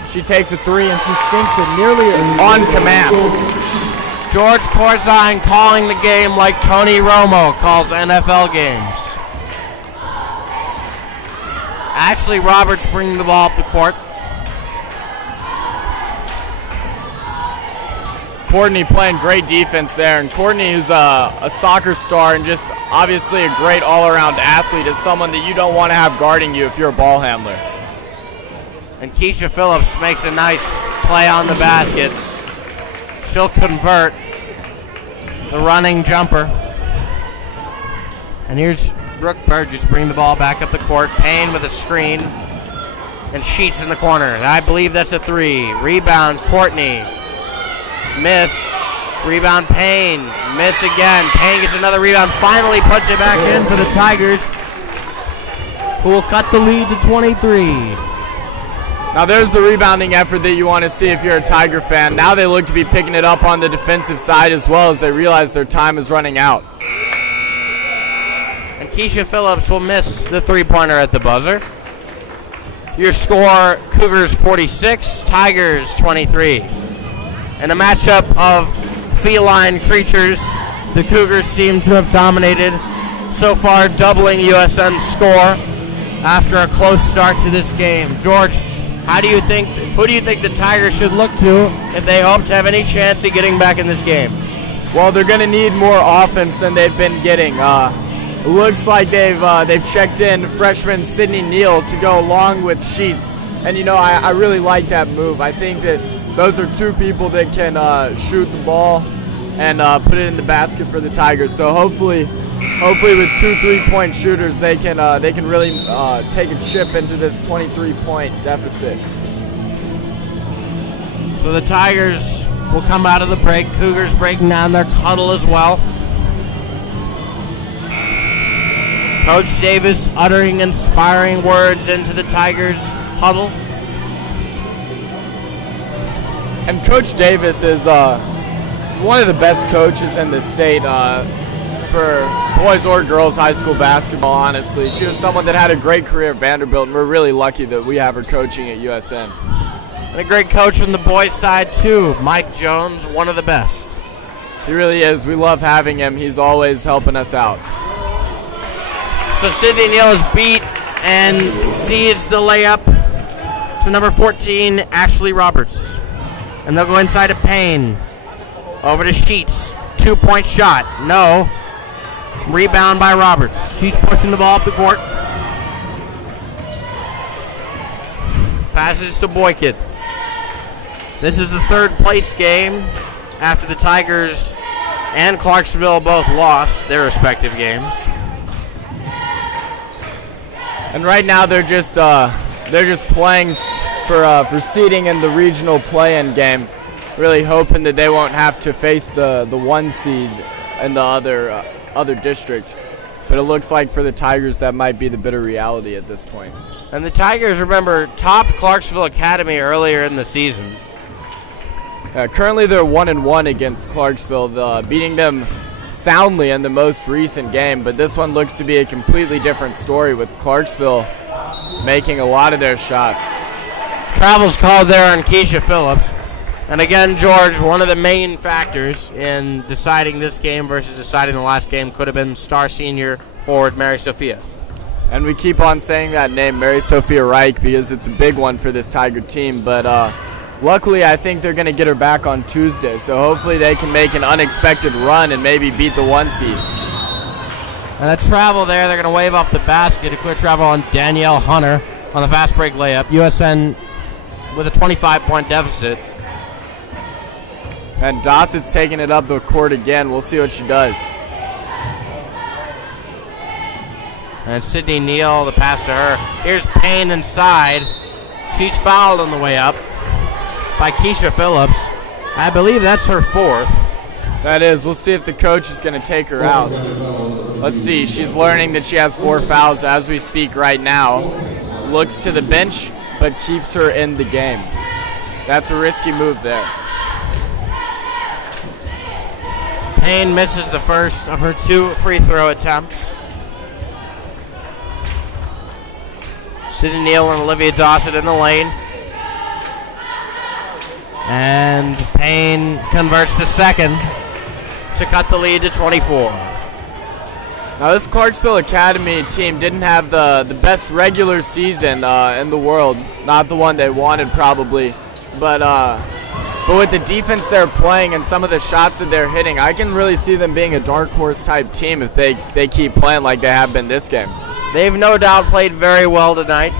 She takes a three and she sinks it nearly on command. George Corzine calling the game like Tony Romo calls NFL games. Ashley Roberts bringing the ball up the court. Courtney playing great defense there, and Courtney, who's a soccer star and just obviously a great all-around athlete, is someone that you don't want to have guarding you if you're a ball handler. And Keisha Phillips makes a nice play on the basket. She'll convert the running jumper. And here's Brooke Burgess bringing the ball back up the court. Payne with a screen. And Sheets in the corner. I believe that's a three. Rebound, Courtney. Miss. Rebound, Payne. Miss again. Payne gets another rebound. Finally puts it back in for the Tigers, who will cut the lead to 23. Now there's the rebounding effort that you want to see if you're a Tiger fan. Now they look to be picking it up on the defensive side as well, as they realize their time is running out. And Keisha Phillips will miss the three-pointer at the buzzer. Your score, Cougars 46, Tigers 23. In a matchup of feline creatures, the Cougars seem to have dominated, so far doubling USN's score after a close start to this game. George, who do you think the Tigers should look to if they hope to have any chance of getting back in this game? Well, they're going to need more offense than they've been getting. It looks like they've checked in freshman Sydney Neal to go along with Sheets, and you know I really like that move. I think that those are two people that can shoot the ball and put it in the basket for the Tigers. So hopefully with 2 3-point shooters, they can really take a chip into this 23-point deficit. So the Tigers will come out of the break. Cougars breaking down their huddle as well. Coach Davis uttering inspiring words into the Tigers huddle. And Coach Davis is one of the best coaches in the state for boys or girls high school basketball, honestly. She was someone that had a great career at Vanderbilt, and we're really lucky that we have her coaching at USN. And a great coach from the boys' side, too. Mike Jones, one of the best. He really is. We love having him. He's always helping us out. So Sydney Neal is beat and cedes the layup to number 14, Ashley Roberts. And they'll go inside to Payne. Over to Sheets. 2-point shot. No. Rebound by Roberts. She's pushing the ball up the court. Passes to Boykin. This is the third place game after the Tigers and Clarksville both lost their respective games. And right now they're just playing for seeding in the regional play-in game, really hoping that they won't have to face the 1 seed in the other district. But it looks like for the Tigers that might be the bitter reality at this point. And the Tigers, remember, topped Clarksville Academy earlier in the season. Currently they're 1-1 against Clarksville, beating them soundly in the most recent game, but this one looks to be a completely different story with Clarksville making a lot of their shots. Travel's called there on Keisha Phillips. And again, George, one of the main factors in deciding this game versus deciding the last game could have been star senior forward Mary Sophia. And we keep on saying that name, Mary Sophia Reich, because it's a big one for this Tiger team, but luckily, I think they're going to get her back on Tuesday, so hopefully they can make an unexpected run and maybe beat the 1 seed. And that travel there, they're going to wave off the basket. A clear travel on Danielle Hunter on the fast break layup. USN with a 25-point deficit. And Dossett's taking it up the court again. We'll see what she does. And Sydney Neal, the pass to her. Here's Payne inside. She's fouled on the way up by Keisha Phillips. I believe that's her 4th. That is. We'll see if the coach is going to take her out. Let's see. She's learning that she has 4 fouls as we speak right now. Looks to the bench, but keeps her in the game. That's a risky move there. Payne misses the first of her 2 free throw attempts. Sydney Neal and Olivia Dossett in the lane. And Payne converts the second to cut the lead to 24. Now this Clarksville Academy team didn't have the best regular season in the world. Not the one they wanted probably. But with the defense they're playing and some of the shots that they're hitting, I can really see them being a dark horse type team if they keep playing like they have been this game. They've no doubt played very well tonight,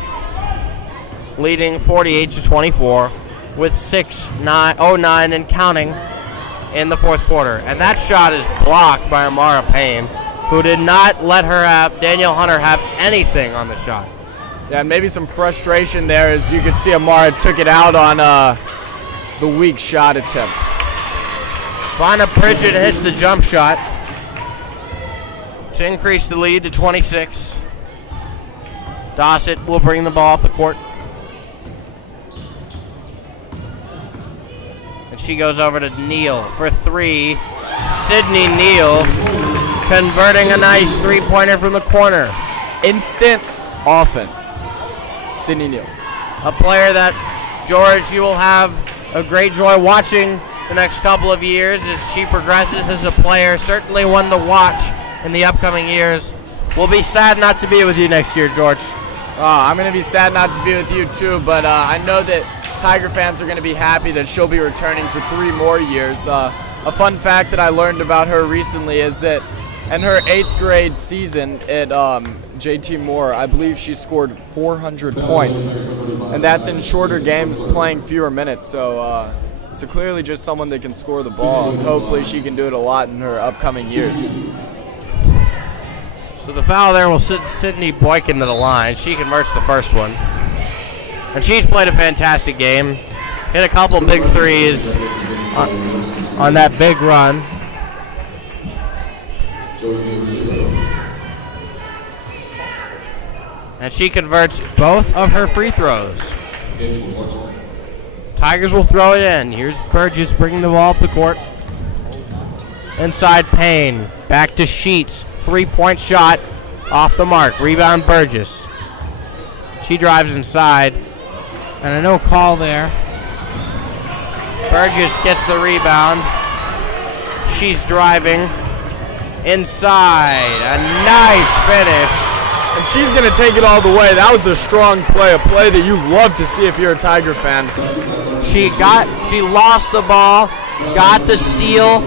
leading 48-24 with 6:09 and counting in the 4th quarter. And that shot is blocked by Amara Payne, who did not let Danielle Hunter have anything on the shot. Yeah, and maybe some frustration there, as you could see Amara took it out on the weak shot attempt. Vanna Pritchett hits the jump shot to increase the lead to 26. Dossett will bring the ball up the court. And she goes over to Neal for 3. Sydney Neal converting a nice 3-pointer from the corner. Instant offense. Sydney Neal. A player that, George, you will have a great joy watching the next couple of years as she progresses as a player. Certainly one to watch in the upcoming years. We'll be sad not to be with you next year, George. I'm going to be sad not to be with you too, but I know that Tiger fans are going to be happy that she'll be returning for 3 more years. A fun fact that I learned about her recently is that in her 8th grade season at JT Moore, I believe she scored 400 points, and that's in shorter games playing fewer minutes. So clearly just someone that can score the ball, and hopefully she can do it a lot in her upcoming years. So the foul there will send Sydney Boykin to the line. She converts the first one. And she's played a fantastic game. Hit a couple big threes on that big run. And she converts both of her free throws. Tigers will throw it in. Here's Burgess bringing the ball up the court. Inside Payne. Back to Sheets. 3-point shot off the mark. Rebound Burgess. She drives inside, and a no call there. Burgess gets the rebound. She's driving inside. A nice finish. And she's going to take it all the way. That was a strong play, a play that you love to see if you're a Tiger fan. She lost the ball, got the steal,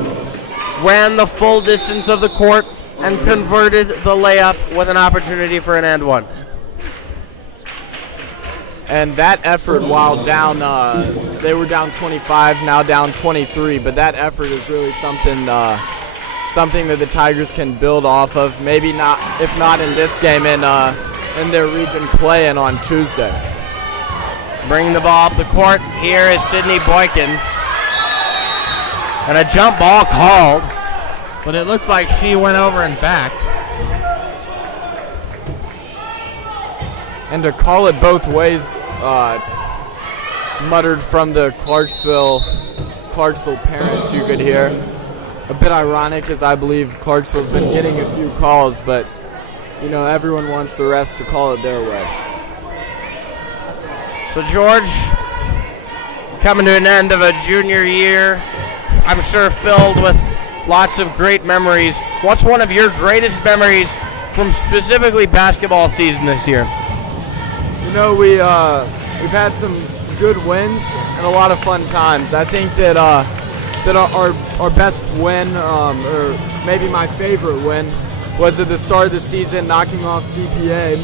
ran the full distance of the court, and converted the layup with an opportunity for an and one. And that effort, while down, they were down 25, now down 23, but that effort is really something that the Tigers can build off of. Maybe not, if not in this game, in their region play-in on Tuesday. Bringing the ball up the court, here is Sydney Boykin. And a jump ball called, but it looked like she went over and back. And to call it both ways, muttered from the Clarksville parents, you could hear. A bit ironic, as I believe Clarksville's been getting a few calls, but you know, everyone wants the refs to call it their way. So George, coming to an end of a junior year, I'm sure filled with lots of great memories. What's one of your greatest memories from specifically basketball season this year? You know, we've had some good wins and a lot of fun times. I think that our best win, or maybe my favorite win, was at the start of the season, knocking off CPA.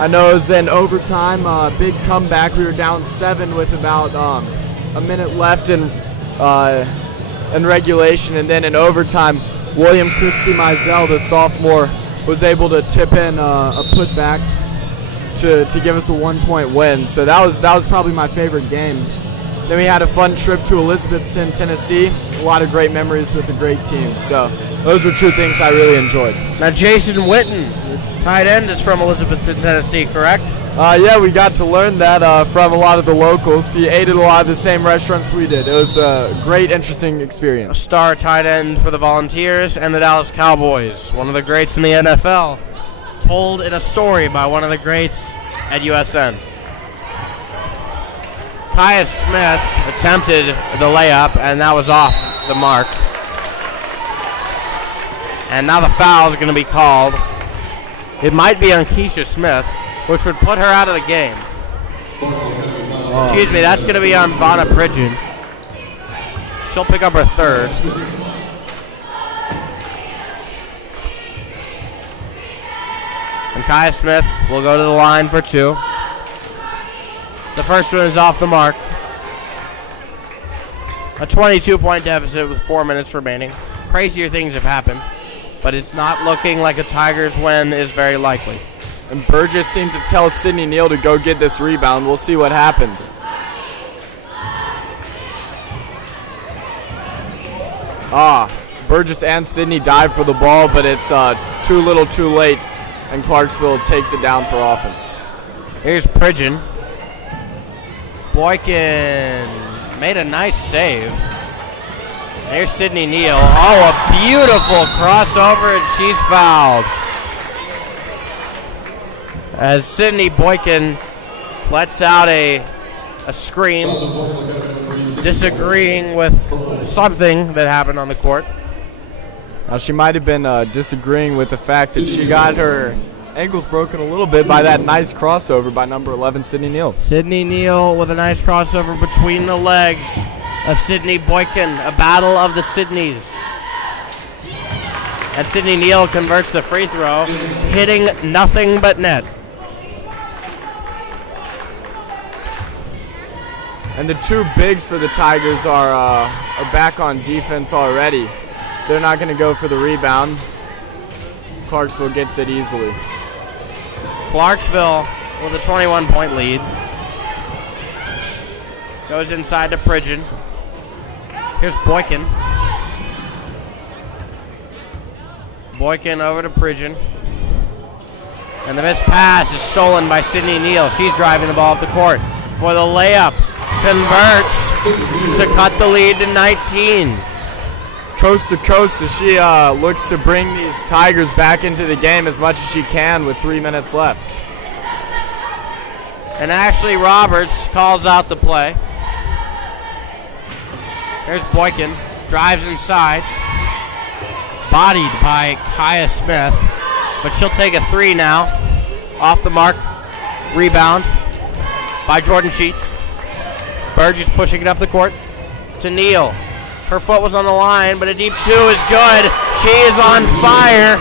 I know it was in overtime, big comeback. We were down 7 with about a minute left in regulation, and then in overtime, William Christie Mizell, the sophomore, was able to tip in a putback to give us a 1-point win. So that was probably my favorite game. Then we had a fun trip to Elizabethton, Tennessee. A lot of great memories with a great team. So those were 2 things I really enjoyed. Now Jason Witten, tight end, is from Elizabethton, Tennessee, correct? Yeah, we got to learn that from a lot of the locals. He ate at a lot of the same restaurants we did. It was a great, interesting experience. A star tight end for the Volunteers and the Dallas Cowboys. One of the greats in the NFL. Told in a story by one of the greats at USN. Kaya Smith attempted the layup, and that was off the mark. And now the foul is going to be called. It might be on Keisha Smith, which would put her out of the game. Excuse me, that's going to be on Vanna Pridgeon. She'll pick up her 3rd. And Kaya Smith will go to the line for 2. The first one is off the mark. A 22-point deficit with 4 minutes remaining. Crazier things have happened, but it's not looking like a Tigers win is very likely. And Burgess seemed to tell Sydney Neal to go get this rebound. We'll see what happens. Burgess and Sydney dive for the ball, but it's too little too late, and Clarksville takes it down for offense. Here's Pridgeon. Boykin made a nice save. There's Sydney Neal. Oh, a beautiful crossover, and she's fouled. As Sydney Boykin lets out a scream, disagreeing with something that happened on the court. Now, she might have been disagreeing with the fact that she got her ankles broken a little bit by that nice crossover by number 11, Sydney Neal. Sydney Neal with a nice crossover between the legs of Sydney Boykin, a battle of the Sydneys. And Sydney Neal converts the free throw, hitting nothing but net. And the 2 bigs for the Tigers are back on defense already. They're not going to go for the rebound. Clarksville gets it easily. Clarksville with a 21-point lead. Goes inside to Pridgeon. Here's Boykin. Boykin over to Pridgeon. And the missed pass is stolen by Sydney Neal. She's driving the ball up the court for the layup. Converts to cut the lead to 19. coast to coast as she looks to bring these Tigers back into the game as much as she can with 3 minutes left. And Ashley Roberts calls out the play. There's Boykin, drives inside. Bodied by Kaya Smith, but she'll take a three now. Off the mark, rebound by Jordan Sheets. Burgess pushing it up the court to Neal. Her foot was on the line, but a deep two is good. She is on fire.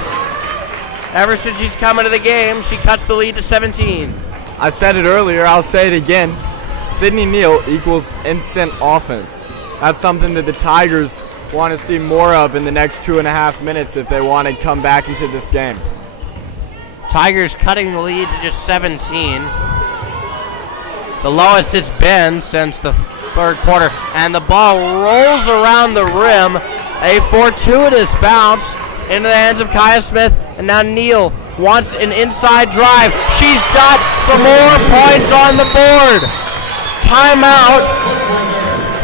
Ever since she's come into the game, she cuts the lead to 17. I said it earlier, I'll say it again. Sydney Neal equals instant offense. That's something that the Tigers want to see more of in the next 2.5 minutes if they want to come back into this game. Tigers cutting the lead to just 17. The lowest it's been since the third quarter. And the ball rolls around the rim. A fortuitous bounce into the hands of Kaya Smith. And now Neal wants an inside drive. She's got some more points on the board. Timeout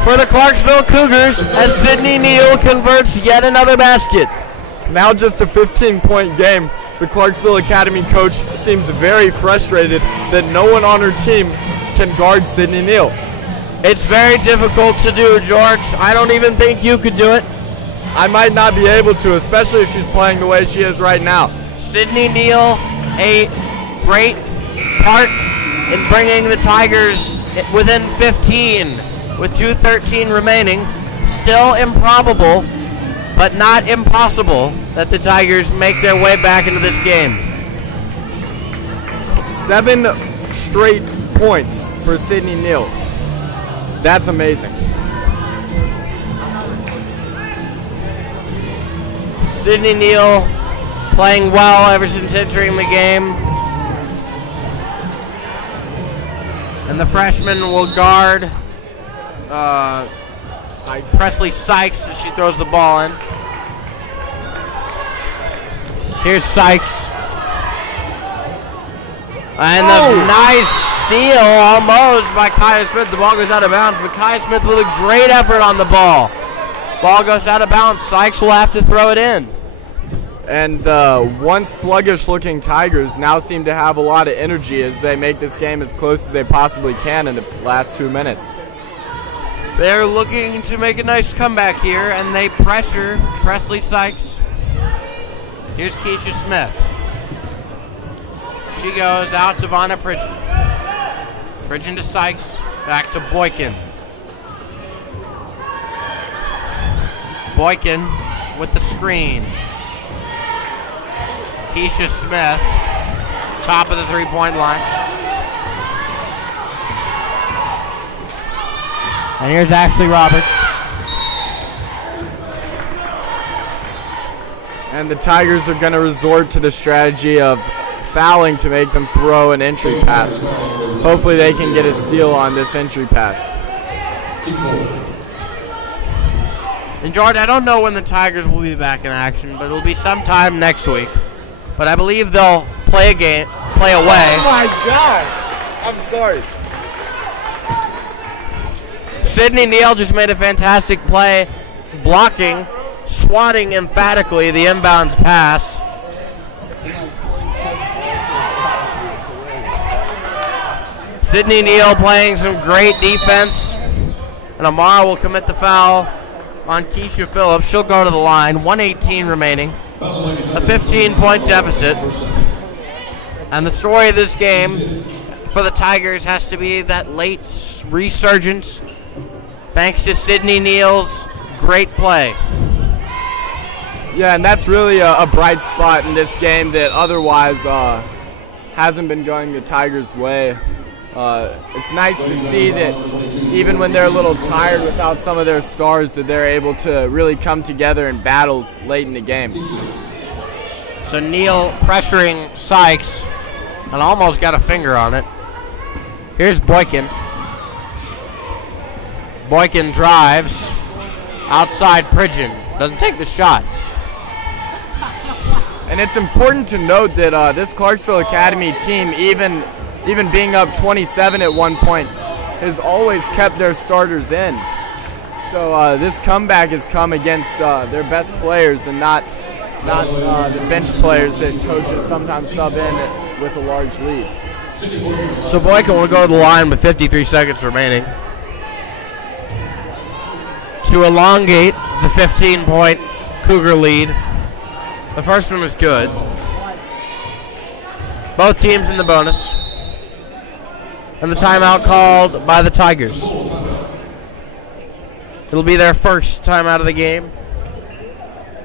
for the Clarksville Cougars as Sydney Neal converts yet another basket. Now just a 15-point game. The Clarksville Academy coach seems very frustrated that no one on her team can guard Sydney Neal. It's very difficult to do, George. I don't even think you could do it. I might not be able to, especially if she's playing the way she is right now. Sydney Neal, a great part in bringing the Tigers within 15 with 2:13 remaining. Still improbable, but not impossible, that the Tigers make their way back into this game. 7 straight points for Sydney Neal. That's amazing. Sydney Neal playing well ever since entering the game. And the freshman will guard Presley Sykes as she throws the ball in. Here's Sykes. And the nice steal almost by Kaya Smith. The ball goes out of bounds, but Kaya Smith with a great effort on the ball. Ball goes out of bounds. Sykes will have to throw it in. And once sluggish-looking Tigers now seem to have a lot of energy as they make this game as close as they possibly can in the last 2 minutes. They're looking to make a nice comeback here, and they pressure Presley Sykes. Here's Keisha Smith. She goes out to Vanna Pridgeon. Pridgeon to Sykes, back to Boykin. Boykin with the screen. Keisha Smith, top of the three-point line. And here's Ashley Roberts. And the Tigers are going to resort to the strategy of fouling to make them throw an entry pass. Hopefully they can get a steal on this entry pass. And George, I don't know when the Tigers will be back in action, but it'll be sometime next week. But I believe they'll play away. Oh my God! I'm sorry. Sydney Neal just made a fantastic play, blocking, swatting emphatically the inbounds pass. Sydney Neal playing some great defense. And Amara will commit the foul on Keisha Phillips. She'll go to the line. 1:18 remaining. A 15-point deficit. And the story of this game for the Tigers has to be that late resurgence thanks to Sydney Neal's great play. Yeah, and that's really a bright spot in this game that otherwise hasn't been going the Tigers' way. It's nice to see that even when they're a little tired without some of their stars, that they're able to really come together and battle late in the game. So Neal pressuring Sykes and almost got a finger on it. Here's Boykin. Boykin drives outside Pridgeon. Doesn't take the shot. And it's important to note that this Clarksville Academy team, even being up 27 at one point, has always kept their starters in. So this comeback has come against their best players and not the bench players that coaches sometimes sub in with a large lead. So Boykin will go to the line with 53 seconds remaining to elongate the 15-point Cougar lead. The first one was good. Both teams in the bonus. And the timeout called by the Tigers. It'll be their first timeout of the game.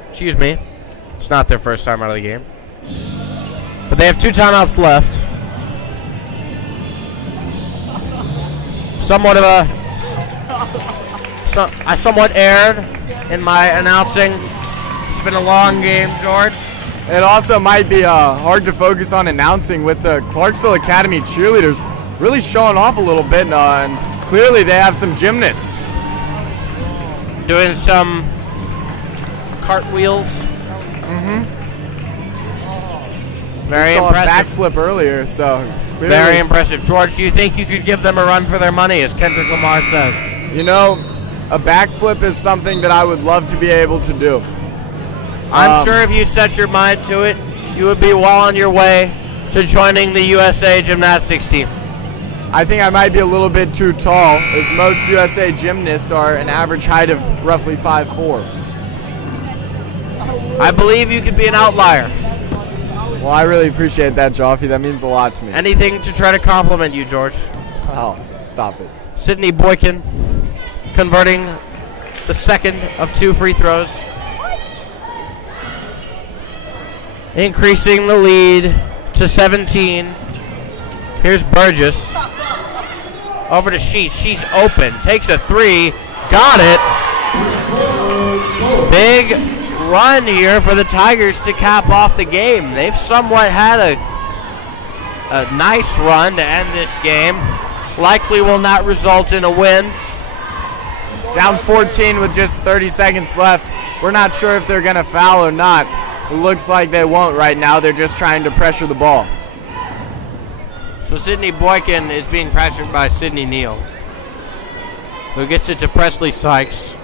Excuse me. It's not their first time out of the game. But they have 2 timeouts left. Somewhat of I somewhat erred in my announcing. It's been a long game, George. It also might be hard to focus on announcing with the Clarksville Academy cheerleaders really showing off a little bit, and clearly they have some gymnasts. Doing some cartwheels. Very impressive. A backflip earlier, so clearly. Very impressive. George, do you think you could give them a run for their money, as Kendrick Lamar says? You know, a backflip is something that I would love to be able to do. I'm sure if you set your mind to it, you would be well on your way to joining the USA gymnastics team. I think I might be a little bit too tall, as most USA gymnasts are an average height of roughly 5'4". I believe you could be an outlier. Well, I really appreciate that, Joffy. That means a lot to me. Anything to try to compliment you, George. Oh, stop it. Sydney Boykin converting the second of 2 free throws. Increasing the lead to 17. Here's Burgess. Over to Sheets. She's open. Takes a 3. Got it. Big run here for the Tigers to cap off the game. They've somewhat had a nice run to end this game. Likely will not result in a win. Down 14 with just 30 seconds left. We're not sure if they're going to foul or not. It looks like they won't right now. They're just trying to pressure the ball. So Sydney Boykin is being pressured by Sydney Neal, who gets it to Presley Sykes.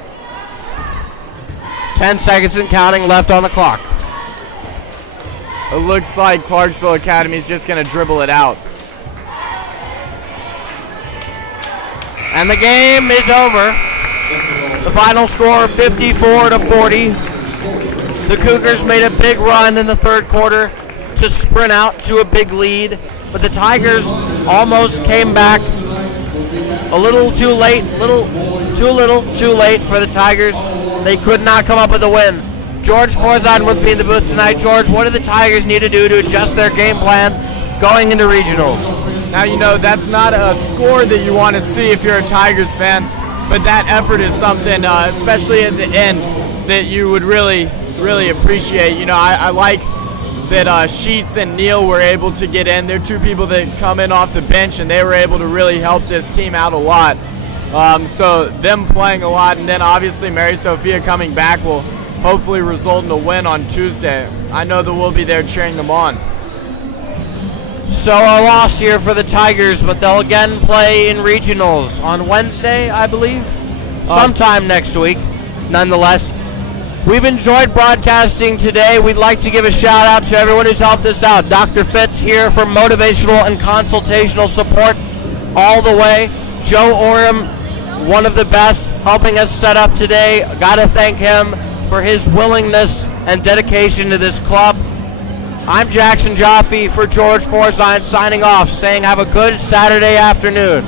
10 seconds and counting left on the clock. It looks like Clarksville Academy is just going to dribble it out. And the game is over. The final score, 54-40. The Cougars made a big run in the third quarter to sprint out to a big lead, but the Tigers almost came back a little too late, too late for the Tigers. They could not come up with a win. George Corzine with me in the booth tonight. George, what do the Tigers need to do to adjust their game plan going into regionals? Now, you know, that's not a score that you want to see if you're a Tigers fan, but that effort is something, especially at the end, that you would really appreciate. You know, I like that Sheets and Neal were able to get in. They're 2 people that come in off the bench, and they were able to really help this team out a lot. So them playing a lot, and then obviously Mary Sophia coming back will hopefully result in a win on Tuesday. I know that we'll be there cheering them on. So a loss here for the Tigers, but they'll again play in regionals on Wednesday, I believe, sometime next week. Nonetheless, we've enjoyed broadcasting today. We'd like to give a shout out to everyone who's helped us out. Dr. Fitz here for motivational and consultational support all the way. Joe Oram, one of the best, helping us set up today. Got to thank him for his willingness and dedication to this club. I'm Jackson Jaffe for George Corzine signing off, saying have a good Saturday afternoon.